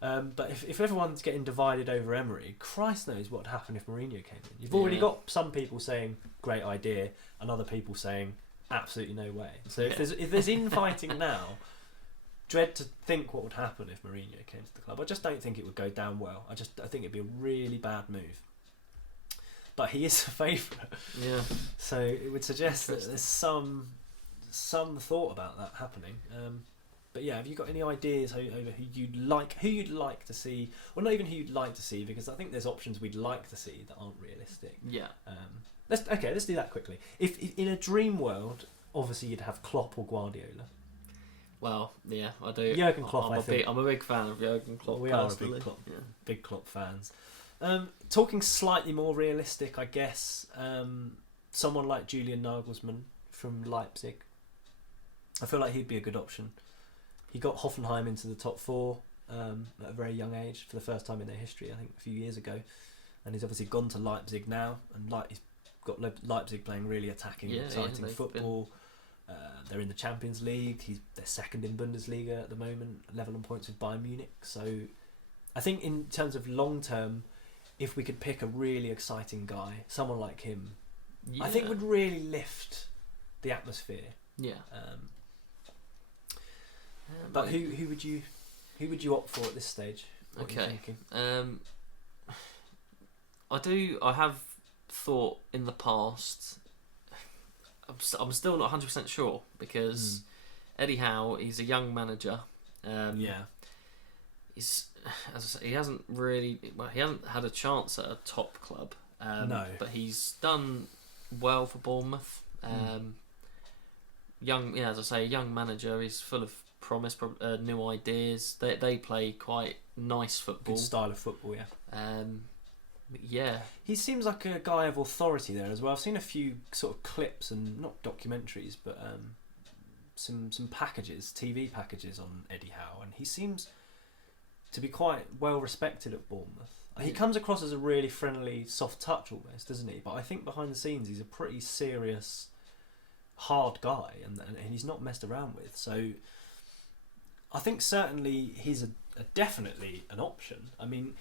But if everyone's getting divided over Emery, Christ knows what would happen if Mourinho came in. You've already got some people saying great idea, and other people saying absolutely no way. So if there's infighting now, dread to think what would happen if Mourinho came to the club. I just don't think it would go down well. I think it'd be a really bad move. But he is a favourite. Yeah. So it would suggest that there's some thought about that happening. But yeah, have you got any ideas over who you'd like to see? Well, not even who you'd like to see, because I think there's options we'd like to see that aren't realistic. Yeah. Let's do that quickly. If in a dream world, obviously you'd have Klopp or Guardiola. Well, yeah, I do. Jurgen Klopp, I'm a big fan of Jurgen Klopp. We are big Klopp fans. Talking slightly more realistic, I guess. Someone like Julian Nagelsmann from Leipzig. I feel like he'd be a good option. He got Hoffenheim into the top 4 at a very young age for the first time in their history, I think a few years ago. And he's obviously gone to Leipzig now, and he's got Leipzig playing really attacking, exciting football. They're in the Champions League. They're second in Bundesliga at the moment, level on points with Bayern Munich. So I think in terms of long term, if we could pick a really exciting guy, someone like him, I think would really lift the atmosphere. Yeah. But who would you opt for at this stage? What are you thinking? I have thought in the past. I'm still not 100% sure, because Eddie Howe, he's a young manager. He's, as I say, he hasn't had a chance at a top club. No. But he's done well for Bournemouth. As I say, a young manager. He's full of promise, new ideas. They play quite nice football. Good style of football, yeah. He seems like a guy of authority there as well. I've seen a few sort of clips, and not documentaries, but some packages, TV packages on Eddie Howe, and he seems to be quite well respected at Bournemouth. He comes across as a really friendly, soft touch almost, doesn't he? But I think behind the scenes he's a pretty serious, hard guy, and he's not messed around with. So I think certainly he's definitely an option. I mean,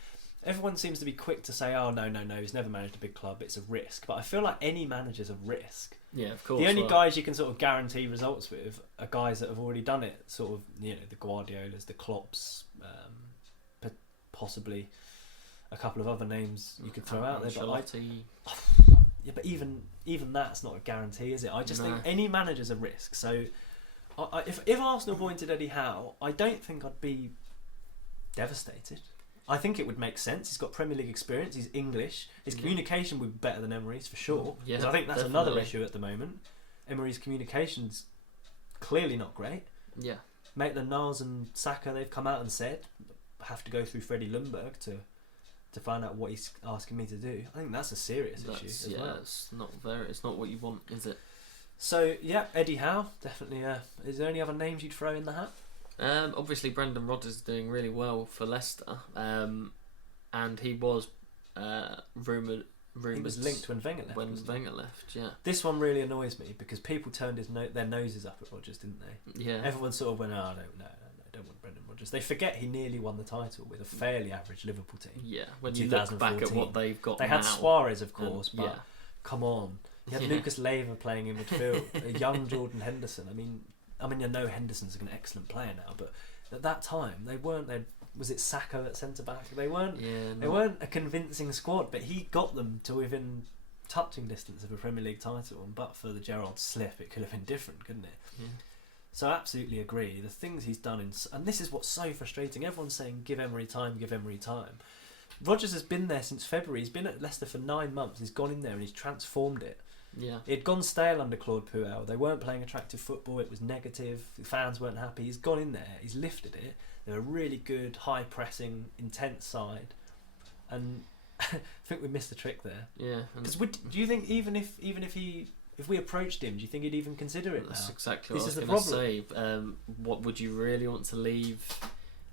everyone seems to be quick to say, "Oh no, he's never managed a big club. It's a risk." But I feel like any manager's a risk. Yeah, of course. The only guys you can sort of guarantee results with are guys that have already done it. Sort of, the Guardiolas, the Klopps, possibly a couple of other names you could throw out there. But but even that's not a guarantee, is it? I just think any manager's a risk. So if Arsenal appointed Eddie Howe, I don't think I'd be devastated. I think it would make sense. He's got Premier League experience. He's English. His communication would be better than Emery's for sure. Because I think that's another issue at the moment. Emery's communication's clearly not great. Yeah. Maitland-Niles and Saka, they've come out and said, have to go through Freddie Ljungberg to find out what he's asking me to do. I think that's a serious issue as well. It's not what you want, is it? So Eddie Howe, definitely. Is there any other names you'd throw in the hat? Obviously, Brendan Rodgers is doing really well for Leicester, and he was rumoured. He was linked when Wenger left. Yeah. This one really annoys me because people turned their noses up at Rodgers, didn't they? Yeah. Everyone sort of went, "Oh, no, don't want Brendan Rodgers." They forget he nearly won the title with a fairly average Liverpool team. Yeah. When you look back at what they've got, they had Suarez, of course, but come on, you had Lucas Leiva playing in midfield, a young Jordan Henderson. I mean, I know Henderson's an excellent player now, but at that time they weren't. Was it Saka at centre back? They weren't. They weren't a convincing squad, but he got them to within touching distance of a Premier League title, and but for the Gerrard slip, it could have been different, couldn't it? Yeah. So I absolutely agree. The things he's done, and this is what's so frustrating. Everyone's saying, give Emery time, give Emery time. Rodgers has been there since February. He's been at Leicester for 9 months. He's gone in there and he's transformed it. Yeah. It had gone stale under Claude Puel. They weren't playing attractive football. It was negative. The fans weren't happy. He's gone in there. He's lifted it. They're a really good, high-pressing, intense side. And I think we missed the trick there. Yeah. Because do you think even if we approached him, do you think he'd even consider it now? That's exactly what This I is was the going to say. What would you really want to leave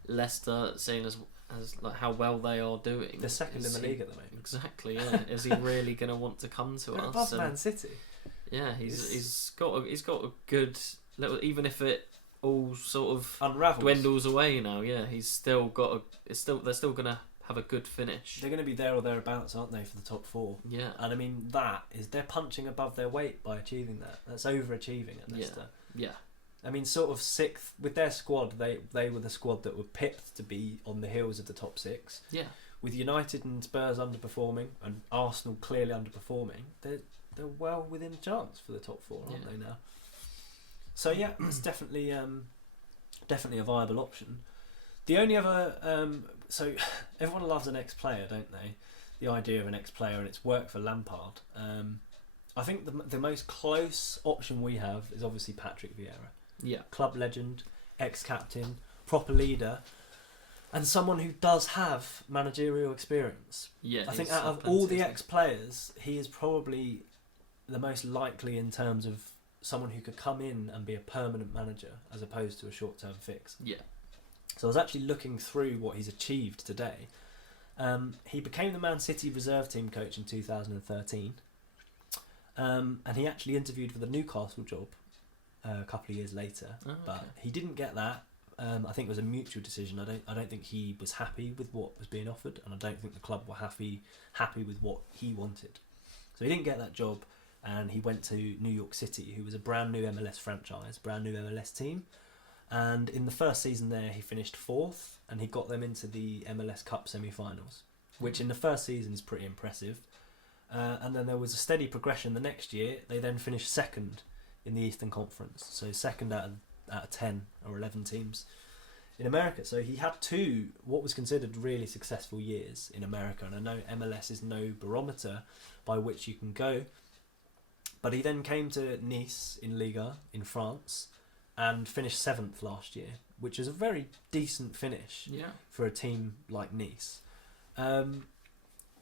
Leicester, seeing as like how well they are doing? They're second in the league at the moment. Exactly. Yeah. Is he really going to want to come to They're us? above Man City. Yeah. He's got a good little. Even if it all sort of Unravels. dwindles away now. Yeah. He's still got They're still going to have a good finish. They're going to be there or thereabouts, aren't they, for the top 4? Yeah. And I mean, they're punching above their weight by achieving that. That's overachieving at Leicester. Yeah. I mean, sort of 6th with their squad. They were the squad that were pipped to be on the heels of the top 6. Yeah. With United and Spurs underperforming and Arsenal clearly underperforming, they're well within chance for the top 4, aren't they now? So yeah, it's definitely a viable option. The only other so everyone loves an ex-player, don't they? The idea of an ex-player, and it's worked for Lampard. I think the most close option we have is obviously Patrick Vieira. Yeah. Club legend, ex-captain, proper leader, and someone who does have managerial experience. Yeah. I think out of all the ex-players, he is probably the most likely in terms of someone who could come in and be a permanent manager as opposed to a short-term fix. Yeah. So I was actually looking through what he's achieved today. He became the Man City reserve team coach in 2013. And he actually interviewed for the Newcastle job a couple of years later. Oh, okay. But he didn't get that. I think it was a mutual decision. I don't think he was happy with what was being offered, and I don't think the club were happy with what he wanted. So he didn't get that job, and he went to New York City, who was a brand new MLS franchise, brand new MLS team. And in the first season there, he finished 4th, and he got them into the MLS Cup semi-finals, which in the first season is pretty impressive. And then there was a steady progression the next year. They then finished 2nd in the Eastern Conference, so 2nd out of 10 or 11 teams in America. So he had 2 what was considered really successful years in America, and I know MLS is no barometer by which you can go, but he then came to Nice in Liga in France and finished 7th last year, which is a very decent finish for a team like Nice.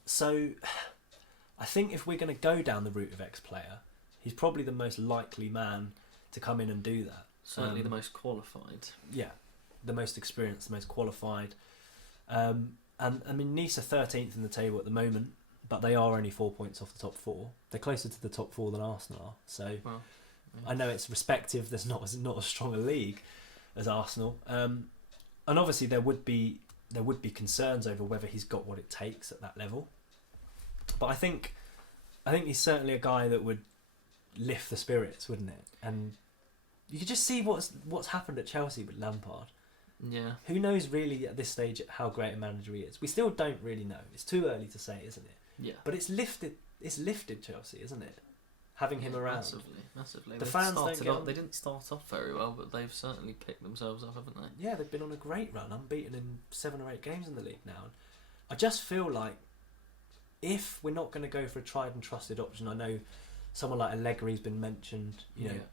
So I think if we're going to go down the route of ex-player, he's probably the most likely man to come in and do that. Certainly the most qualified. Yeah, the most experienced, the most qualified. And I mean, Nice are 13th in the table at the moment, but they are only 4 points off the top 4. They're closer to the top 4 than Arsenal are. So I know it's respective. There's not as strong a league as Arsenal, and obviously there would be concerns over whether he's got what it takes at that level. But I think he's certainly a guy that would lift the spirits, wouldn't it? And you could just see what's happened at Chelsea with Lampard. Yeah. Who knows really at this stage how great a manager he is? We still don't really know. It's too early to say, isn't it? Yeah. But it's lifted Chelsea, isn't it? Having him around. Massively. The fans don't get on. They didn't start off very well, but they've certainly picked themselves up, haven't they? Yeah, they've been on a great run, unbeaten in 7 or 8 games in the league now. I just feel like if we're not going to go for a tried and trusted option, I know someone like Allegri's been mentioned,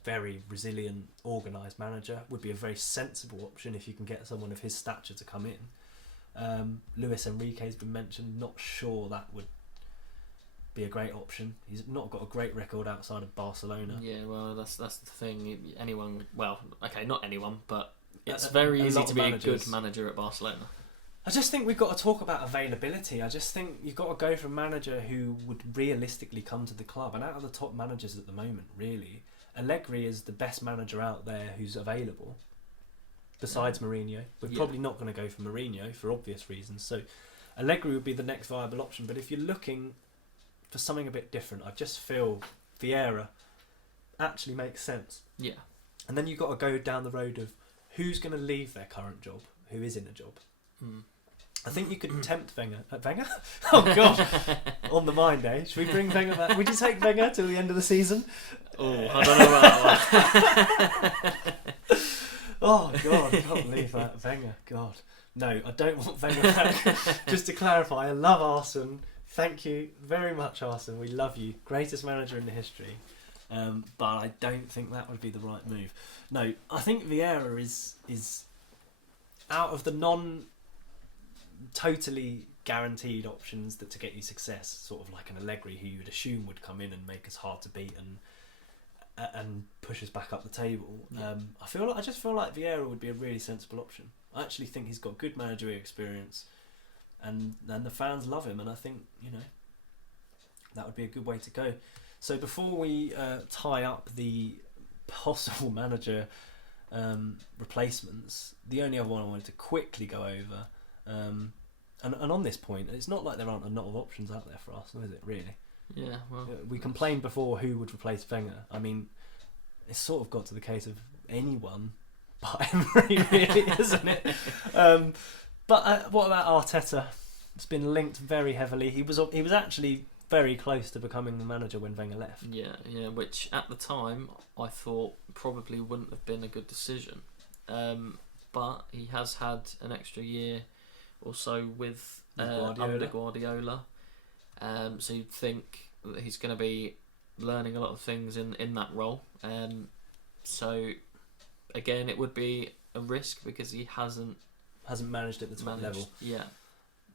very resilient, organised manager, would be a very sensible option if you can get someone of his stature to come in. Luis Enrique's been mentioned, not sure that would be a great option. He's not got a great record outside of Barcelona. Yeah, well, that's the thing. Anyone, well, okay, not anyone, but it's very easy to be a good manager at Barcelona. I just think we've got to talk about availability. I just think you've got to go for a manager who would realistically come to the club. And out of the top managers at the moment, really, Allegri is the best manager out there who's available, besides Mourinho. We're probably not going to go for Mourinho for obvious reasons. So Allegri would be the next viable option. But if you're looking for something a bit different, I just feel Vieira actually makes sense. Yeah. And then you've got to go down the road of who's going to leave their current job, who is in a job. I think you could tempt Wenger. Wenger? Oh God! On the mind, eh? Should we bring Wenger back? Would you take Wenger till the end of the season? Oh, I don't know about that one. Oh God! I can't believe that Wenger. God, no, I don't want Wenger back. Just to clarify, I love Arsene. Thank you very much, Arsene. We love you. Greatest manager in the history. But I don't think that would be the right move. No, I think Vieira is out of the totally guaranteed options that to get you success, sort of like an Allegri who you would assume would come in and make us hard to beat and push us back up the table. Yeah. I just feel like Vieira would be a really sensible option. I actually think he's got good managerial experience, and the fans love him, and I think that would be a good way to go. So before we tie up the possible manager replacements, the only other one I wanted to quickly go over. And on this point, it's not like there aren't a lot of options out there for Arsenal, is it, really? Yeah, well... We complained before who would replace Wenger. I mean, it's sort of got to the case of anyone but Emery, really, isn't it? But what about Arteta? It's been linked very heavily. He was actually very close to becoming the manager when Wenger left. Yeah, which at the time I thought probably wouldn't have been a good decision. But he has had an extra year or so with under Guardiola. So you'd think that he's going to be learning a lot of things in that role. So again, it would be a risk because he hasn't managed at the top level. Yeah,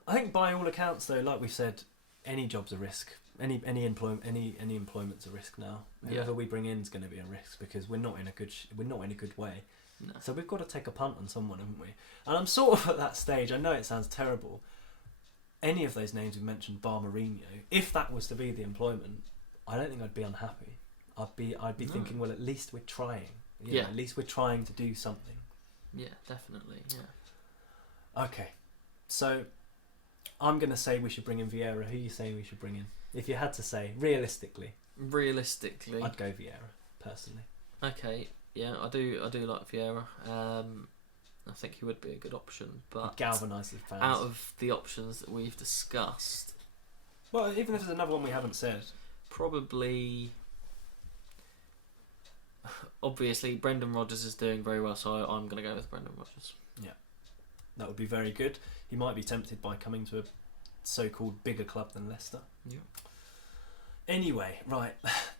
I think by all accounts, though, like we said, any job's a risk. Any employment's a risk now. Whoever we bring in is going to be a risk because we're not in a good way. No. So we've got to take a punt on someone, haven't we? And I'm sort of at that stage. I know it sounds terrible. Any of those names we mentioned, bar Mourinho, if that was to be the employment, I don't think I'd be unhappy. I'd be thinking, well, at least we're trying. At least we're trying to do something. Yeah, definitely. Yeah. Okay, so I'm going to say we should bring in Vieira. Who are you saying we should bring in? If you had to say, realistically, I'd go Vieira personally. Okay. Yeah, I do like Vieira. I think he would be a good option, but galvanise the fans. Out of the options that we've discussed, well, even if there's another one we haven't said, probably, obviously, Brendan Rodgers is doing very well, so I'm going to go with Brendan Rodgers. Yeah, that would be very good. He might be tempted by coming to a so-called bigger club than Leicester. Yeah. Anyway, right,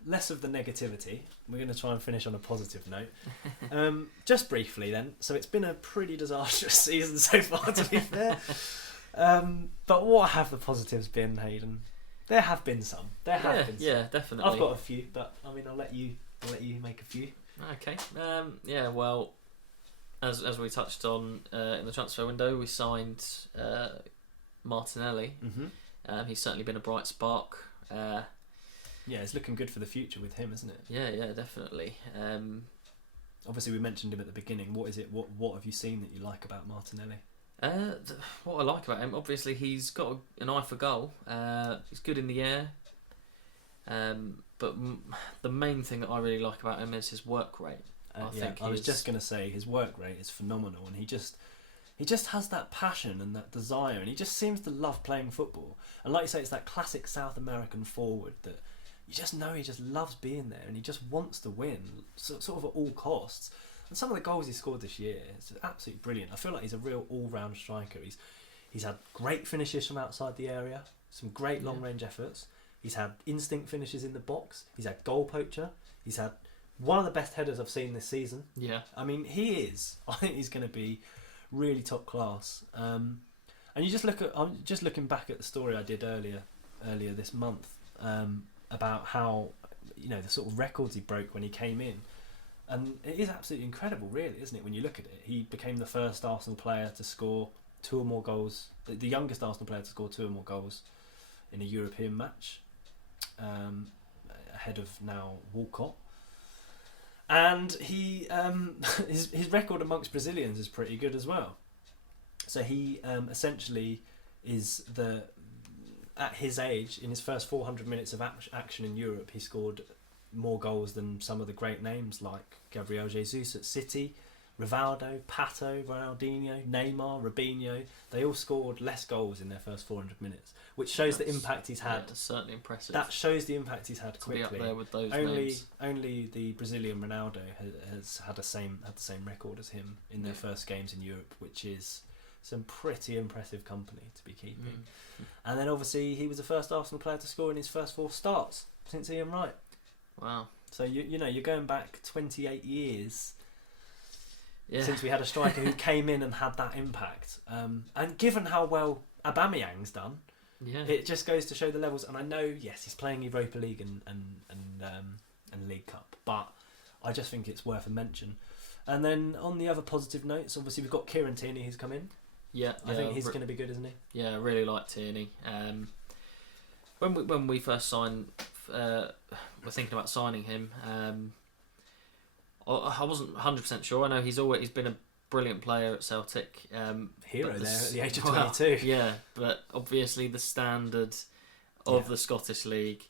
less of the negativity. We're going to try and finish on a positive note. Just briefly then, so it's been a pretty disastrous season so far, to be fair. But what have the positives been, Hayden? There have been some. Yeah, definitely. I've got a few, but I mean, I'll let you make a few. Okay. Yeah, well, as we touched on in the transfer window, we signed Martinelli. Mm-hmm. He's certainly been a bright spark. Yeah, it's looking good for the future with him, isn't it? Yeah, definitely. Obviously, we mentioned him at the beginning. What is it? What have you seen that you like about Martinelli? What I like about him, obviously, he's got an eye for goal. He's good in the air. But the main thing that I really like about him is his work rate. I was just going to say his work rate is phenomenal, and he just has that passion and that desire, and he just seems to love playing football. And like you say, it's that classic South American forward that you just know he just loves being there, and he just wants to win, sort of at all costs. And some of the goals he scored this year, it's absolutely brilliant. I feel like he's a real all-round striker. He's had great finishes from outside the area, some great long-range efforts. He's had instinct finishes in the box. He's had goal poacher. He's had one of the best headers I've seen this season. Yeah, I mean, I think he's going to be really top class. And you just I'm just looking back at the story I did earlier this month about how, the sort of records he broke when he came in, and it is absolutely incredible, really, isn't it? When you look at it, he became the first Arsenal player to score 2 or more goals, the youngest Arsenal player to score 2 or more goals in a European match, ahead of now Walcott. And he his record amongst Brazilians is pretty good as well. So he essentially is at his age, in his first 400 minutes of action in Europe, he scored more goals than some of the great names like Gabriel Jesus at City, Rivaldo, Pato, Ronaldinho, Neymar, Robinho, they all scored less goals in their first 400 minutes, which shows the impact he's had. Yeah, that's certainly impressive. That shows the impact he's had to be quickly. up there with those only names. only the Brazilian Ronaldo has had the same record as him in their first games in Europe, which is some pretty impressive company to be keeping. And then obviously he was the first Arsenal player to score in his first 4 starts since Ian Wright. Wow. So you're going back 28 years Yeah. since we had a striker who came in and had that impact. And given how well Aubameyang's done, Yeah. it just goes to show the levels. And I know, yes, he's playing Europa League and League Cup, but I just think it's worth a mention. And then on the other positive notes, obviously we've got Kieran Tierney who's come in. Yeah. I think he's going to be good, isn't he? Yeah, I really like Tierney. When we first signed, we're thinking about signing him. I wasn't 100% sure. I know he's been a brilliant player at Celtic. Hero but there at the age of 22. Yeah, but obviously the standard of the Scottish League,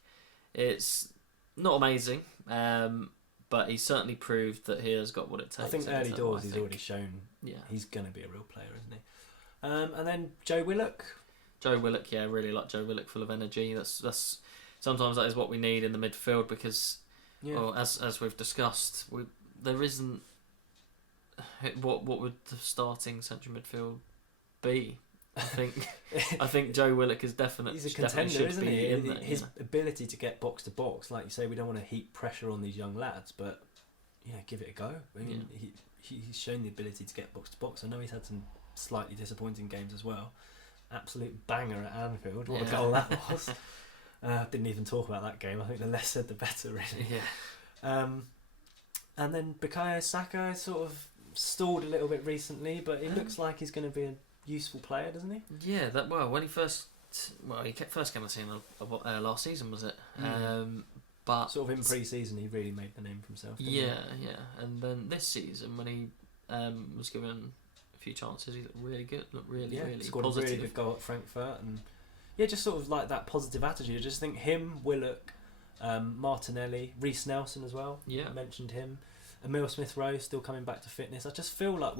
it's not amazing. But he's certainly proved that he has got what it takes. I think early doors he's already shown he's going to be a real player, isn't he? And then Joe Willock. Joe Willock, yeah, I really like Joe Willock, full of energy. That's sometimes that is what we need in the midfield because, well, as we've discussed, there isn't. What would the starting central midfield be? I think Joe Willock is definitely he's a contender, isn't he? In there, his ability to get box to box, like you say, we don't want to heap pressure on these young lads, but give it a go. I mean, he's shown the ability to get box to box. I know he's had some slightly disappointing games as well. Absolute banger at Anfield. What a goal that was! Didn't even talk about that game. I think the less said, the better, really. Yeah. And then Bukayo Saka sort of stalled a little bit recently, but it looks like he's going to be a useful player, doesn't he? Yeah, when he first came on the scene last season, was it? But sort of in pre-season, he really made the name for himself. Yeah, and then this season when he was given a few chances, he looked really good. Really scored positive. a really good goal at Frankfurt, and just sort of like that positive attitude. I just think him, Willock, Martinelli, Reece Nelson as well. Yeah, I mentioned him. Emile Smith-Rowe still coming back to fitness. I just feel like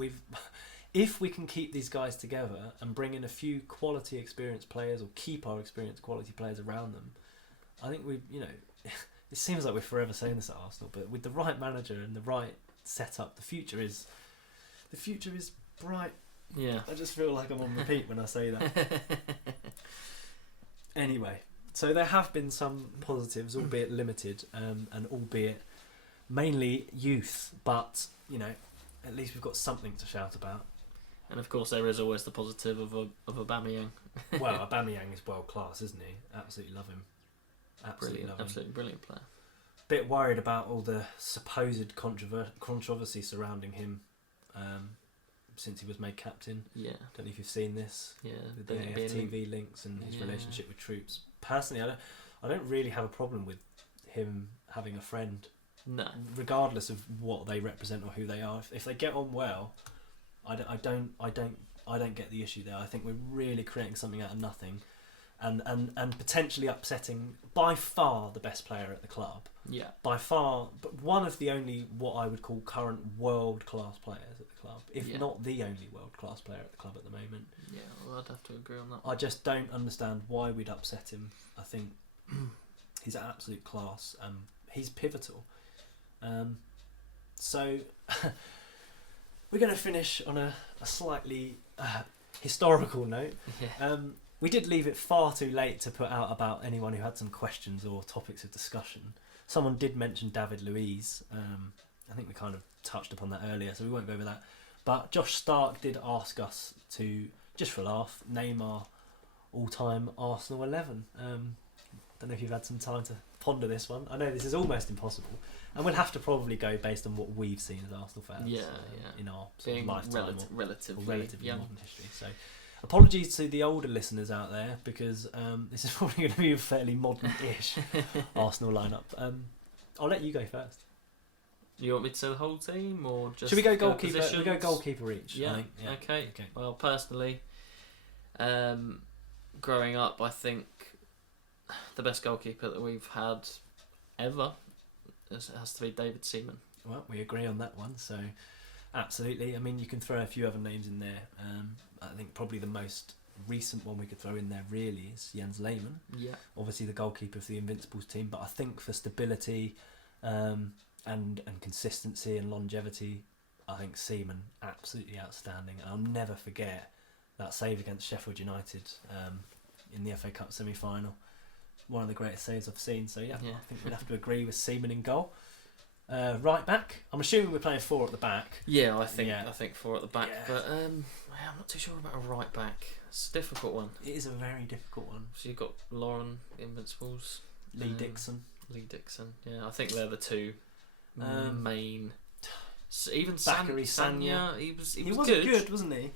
if we can keep these guys together and bring in a few quality experienced players or keep our experienced quality players around them, I think it seems like we're forever saying this at Arsenal, but with the right manager and the right setup, the future is bright. Yeah. I just feel like I'm on repeat when I say that. Anyway, so there have been some positives, albeit limited, and albeit mainly youth, but at least we've got something to shout about. And of course, there is always the positive of Aubameyang. Well, Aubameyang is world class, isn't he? Absolutely love him. Absolutely brilliant player. Bit worried about all the supposed controversy surrounding him since he was made captain. Yeah. Don't know if you've seen this. Yeah. The AFTV links and his relationship with troops. Personally, I don't really have a problem with him having a friend. No. Regardless of what they represent or who they are, if they get on well, I don't get the issue there. I think we're really creating something out of nothing, and potentially upsetting by far the best player at the club. Yeah. By far, but one of the only what I would call current world class players at the club, if not the only world class player at the club at the moment. Yeah, well, I'd have to agree on that. I just don't understand why we'd upset him. I think he's an absolute class. He's pivotal. So we're going to finish on a slightly historical note. Yeah. We did leave it far too late to put out about anyone who had some questions or topics of discussion. Someone did mention David Luiz. I think we kind of touched upon that earlier, so we won't go over that. But Josh Stark did ask us to, just for a laugh, name our all-time Arsenal 11. Don't know if you've had some time to ponder this one. I know this is almost impossible, and we'll have to probably go based on what we've seen as Arsenal fans. In our sort of lifetime relatively young. modern history. So, apologies to the older listeners out there because this is probably going to be a fairly modern-ish Arsenal lineup. I'll let you go first. You want me to say the whole team or just? Should we go goalkeeper? We go goalkeeper each. Yeah. Okay. Well, personally, growing up, I think the best goalkeeper that we've had ever has to be David Seaman. Well, we agree on that one. So, Absolutely. I mean, you can throw a few other names in there. I think probably the most recent one we could throw in there really is Jens Lehmann. Yeah. Obviously the goalkeeper of the Invincibles team, but I think for stability and consistency and longevity, I think Seaman absolutely outstanding. And I'll never forget that save against Sheffield United in the FA Cup semi-final. One of the greatest saves I've seen. So yeah, I think we'd have to agree with Seaman in goal. Right back. I'm assuming we're playing 4 at the back. Yeah, I think 4 at the back. Yeah. But I'm not too sure about a right back. It's a difficult one. It is a very difficult one. So you've got Lauren, Invincibles, Lee Dixon. Yeah, I think they're the 2 main. Even Bakary Sanya, he was good, wasn't he?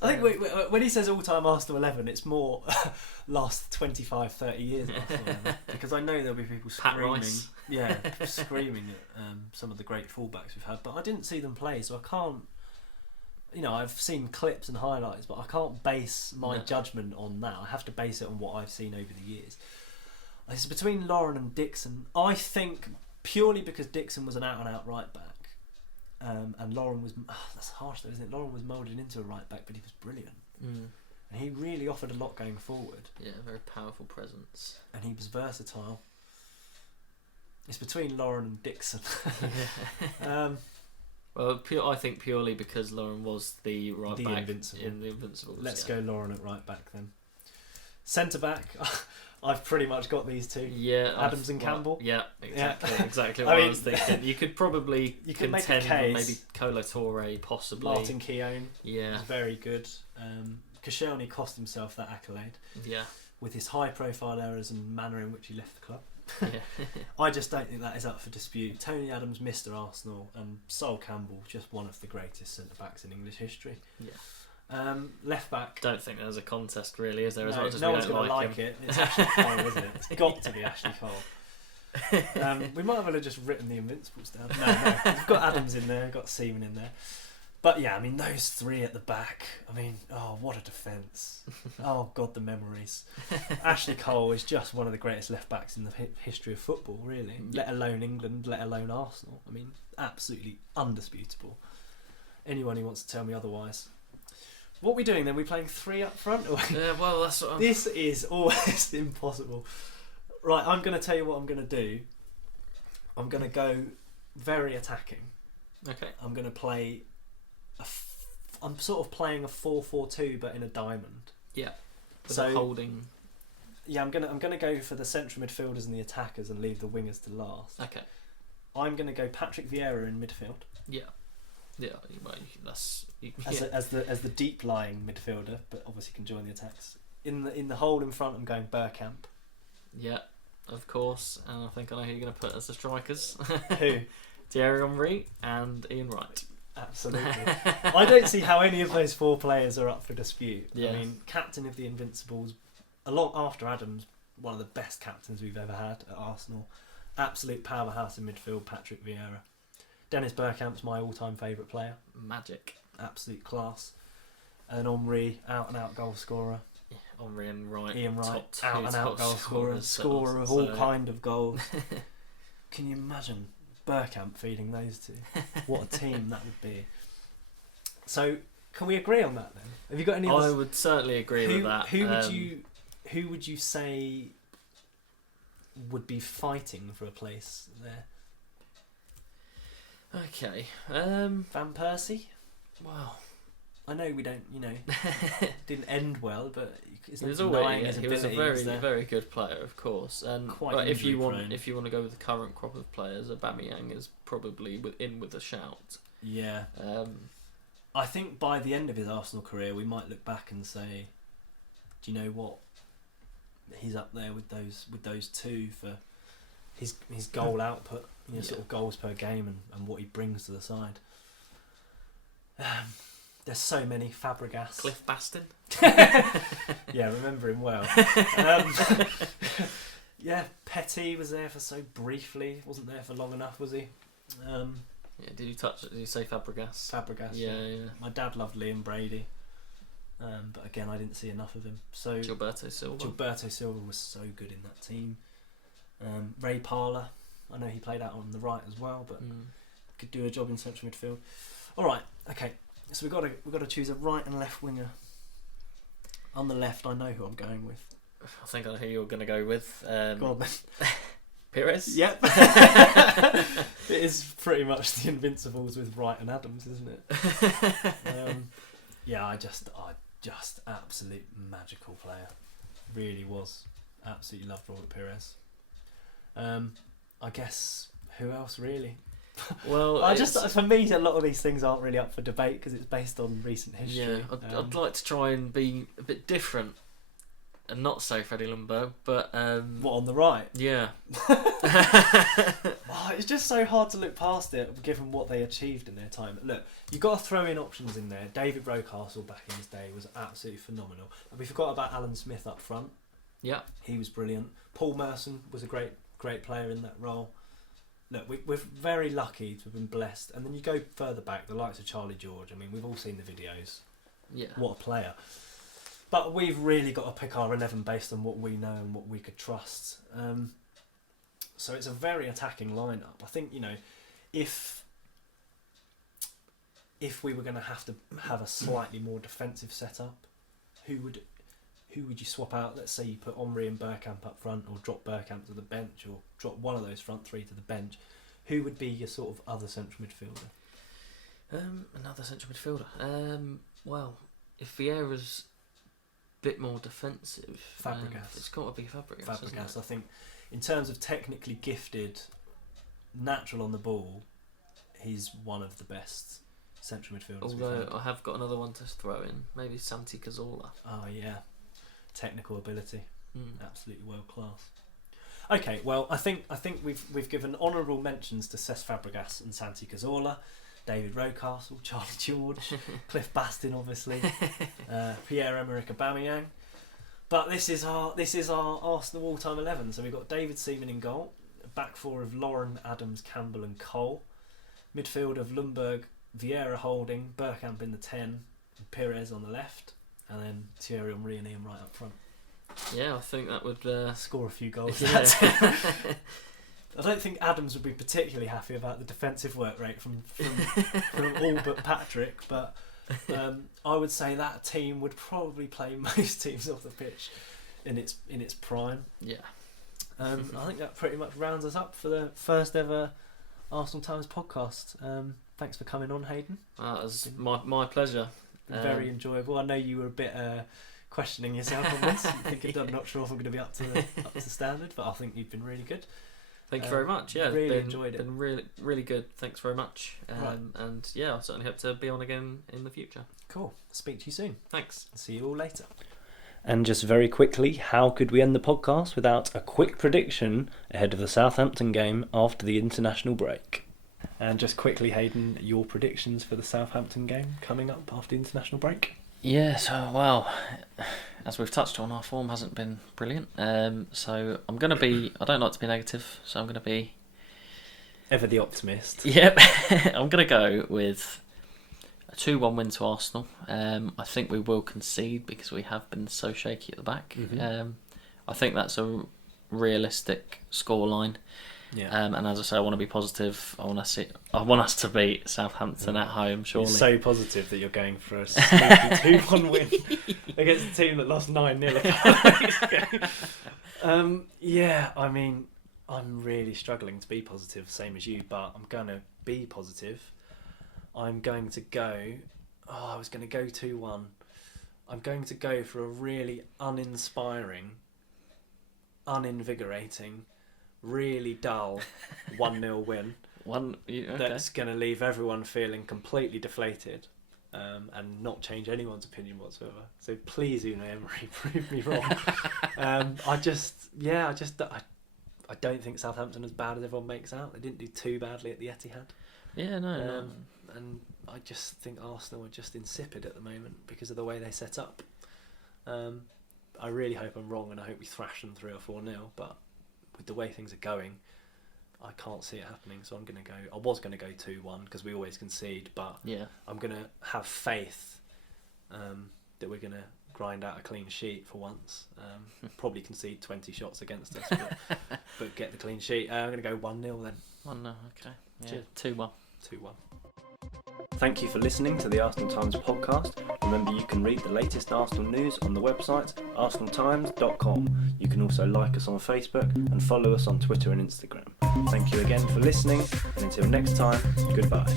I think when he says all-time Arsenal 11, it's more last 25, 30 years Arsenal 11, because I know there'll be people screaming, screaming at some of the great fullbacks we've had, but I didn't see them play, so I can't. I've seen clips and highlights, but I can't base my judgment on that. I have to base it on what I've seen over the years. It's between Lauren and Dixon. I think purely because Dixon was an out-and-out right back. And Lauren was... that's harsh though, isn't it? Lauren was moulded into a right back, but he was brilliant. And he really offered a lot going forward. Yeah, very powerful presence. And he was versatile. It's between Lauren and Dixon. Well, I think purely because Lauren was the right back Invincible. in the Invincibles. Let's go Lauren at right back then. Centre back... I've pretty much got these 2. Yeah, Adams and Campbell. Yeah, exactly what I was thinking. You could probably contend make maybe Colo Torre, possibly. Martin Keown. Yeah. Was very good. Koscielny cost himself that accolade. Yeah. With his high-profile errors and manner in which he left the club. Yeah. I just don't think that is up for dispute. Tony Adams, Mr. Arsenal, and Sol Campbell, just one of the greatest centre-backs in English history. Yeah. Left back. Don't think there's a contest really, is there? As much as no we one's don't going to like him. it. It's Ashley Cole, isn't it? It's got to be Ashley Cole. We might have just written the Invincibles down. No, we've got Adams in there, we've got Seaman in there. But yeah, I mean, those 3 at the back, I mean, oh, what a defence. Oh, God, the memories. Ashley Cole is just one of the greatest left backs in the history of football, really. Let alone England, let alone Arsenal. I mean, absolutely undisputable. Anyone who wants to tell me otherwise. What are we doing then? Are we playing 3 up front? Yeah, well, that's what This is almost impossible. Right, I'm going to tell you what I'm going to do. I'm going to go very attacking. Okay. I'm going to play... I'm sort of playing a 4-4-2, but in a diamond. Yeah. So holding... Yeah, I'm gonna go for the central midfielders and the attackers and leave the wingers to last. Okay. I'm going to go Patrick Vieira in midfield. Yeah. Yeah, well, that's as the deep lying midfielder, but obviously can join the attacks. In the hole in front, I'm going Bergkamp. Yeah, of course, and I think I know who you're going to put as the strikers. Who? Pierre-Emerick and Ian Wright. Absolutely. I don't see how any of those 4 players are up for dispute. Yeah. I mean, captain of the Invincibles, a lot after Adams, one of the best captains we've ever had at Arsenal. Absolute powerhouse in midfield, Patrick Vieira. Dennis Bergkamp's my all-time favourite player. Magic. Absolute class. And Henry, out-and-out goal scorer. Yeah, Henry and Wright. Ian Wright, out-and-out goal scorers. Scorer of all kind of goals. Can you imagine Bergkamp feeding those 2? What a team that would be. So, can we agree on that then? Have you got any others? I would certainly agree with that. Who would you say would be fighting for a place there? Okay. Van Persie? Wow. I know we don't, didn't end well, but he was a very good player, of course. And quite if you want to go with the current crop of players, Aubameyang is probably with a shout. Yeah. I think by the end of his Arsenal career, we might look back and say, do you know what? He's up there with those 2 for his goal output, sort of goals per game and what he brings to the side. There's so many. Fabregas, Cliff Baston. Yeah, remember him well. Yeah, Petty was there for so briefly. Wasn't there for long enough, was he? Yeah. Did you say Fabregas? Fabregas. Yeah. My dad loved Liam Brady. But again, I didn't see enough of him. So Gilberto Silva was so good in that team. Ray Parlour, I know he played out on the right as well, but could do a job in central midfield. All right, okay. So we've got to choose a right and left winger. On the left, I know who I'm going with. I think I know who you're going to go with. Go on then. Pires? Yep. It is pretty much the Invincibles with Wright and Adams, isn't it? Yeah, I just absolute magical player. Really was. Absolutely loved Robert Pires. I guess who else really? Well, for me, a lot of these things aren't really up for debate because it's based on recent history. Yeah, I'd like to try and be a bit different and not say Freddie Ljungberg, but what, on the right? Yeah. It's just so hard to look past it given what they achieved in their time. Look, you've got to throw in options in there. David Rocastle back in his day was absolutely phenomenal. And we forgot about Alan Smith up front. Yeah. He was brilliant. Paul Merson was a great player in that role. Look, we're very lucky to have been blessed. And then you go further back, the likes of Charlie George. I mean, we've all seen the videos. Yeah. What a player. But we've really got to pick our 11 based on what we know and what we could trust. So it's a very attacking lineup. I think, if we were going to have a slightly more defensive setup, who would you swap out? Let's say you put Omri and Bergkamp up front, or drop Bergkamp to the bench, or drop one of those front three to the bench. Who would be your sort of other central midfielder? Another central midfielder. Well, if Vieira's a bit more defensive, Fabregas. It's got to be Fabregas. Fabregas, I think, in terms of technically gifted, natural on the ball, he's one of the best central midfielders. Although I have got another one to throw in, maybe Santi Cazorla. Oh yeah, technical ability, absolutely world class. Okay, well I think we've given honourable mentions to Cesc Fabregas and Santi Cazorla, David Rocastle, Charlie George, Cliff Bastin, obviously, Pierre-Emerick Aubameyang. But this is our Arsenal all-time 11. So we've got David Seaman in goal, a back four of Lauren, Adams, Campbell and Cole, midfield of Ljungberg, Vieira holding, Bergkamp in the 10, and Pires on the left, and then Thierry Henry and Ian Wright up front. Yeah, I think that would score a few goals. Yeah. I don't think Adams would be particularly happy about the defensive work rate from all but Patrick, but I would say that team would probably play most teams off the pitch in its prime. Yeah. I think that pretty much rounds us up for the first ever Arsenal Times podcast. Thanks for coming on, Hayden. That was my pleasure. Very enjoyable. I know you were a bit questioning yourself on this. I'm not sure if I'm going to be up to standard, but I think you've been really good. Thank you very much. Yeah, really enjoyed it. Been really, really good. Thanks very much. Right. And yeah, I certainly hope to be on again in the future. Cool. Speak to you soon. Thanks. See you all later. And just very quickly, how could we end the podcast without a quick prediction ahead of the Southampton game after the international break? And just quickly, Hayden, your predictions for the Southampton game coming up after the international break? Yeah, so, well, as we've touched on, our form hasn't been brilliant. So I'm going to be... I don't like to be negative, so I'm going to be... Ever the optimist. Yep. I'm going to go with a 2-1 win to Arsenal. I think we will concede because we have been so shaky at the back. Mm-hmm. I think that's a realistic scoreline. Yeah. And as I say, I want to be positive. I want us to beat Southampton at home. Surely. You're so positive that you're going for a sneaky 2-1 win against a team that lost 9-0 a couple of weeks ago. Yeah, I mean, I'm really struggling to be positive, same as you, but I'm going to be positive. I'm going to go... I was going to go 2-1. I'm going to go for a really uninspiring, uninvigorating, really dull 1-0 win. Okay. That's going to leave everyone feeling completely deflated and not change anyone's opinion whatsoever. So please, Unai Emery, prove me wrong. I don't think Southampton as bad as everyone makes out. They didn't do too badly at the Etihad. Yeah, no. And I just think Arsenal are just insipid at the moment because of the way they set up. I really hope I'm wrong and I hope we thrash them 3 or 4-0, but with the way things are going, I can't see it happening. So I'm going to go... I was going to go 2-1 because we always concede, but yeah. I'm going to have faith that we're going to grind out a clean sheet for once. Probably concede 20 shots against us, but get the clean sheet. I'm going to go 1-0 then. 1-0, okay. Yeah. Cheers. 2-1. 2-1. Thank you for listening to the Arsenal Times podcast. Remember, you can read the latest Arsenal news on the website arsenaltimes.com. You can also like us on Facebook and follow us on Twitter and Instagram. Thank you again for listening, and until next time, goodbye.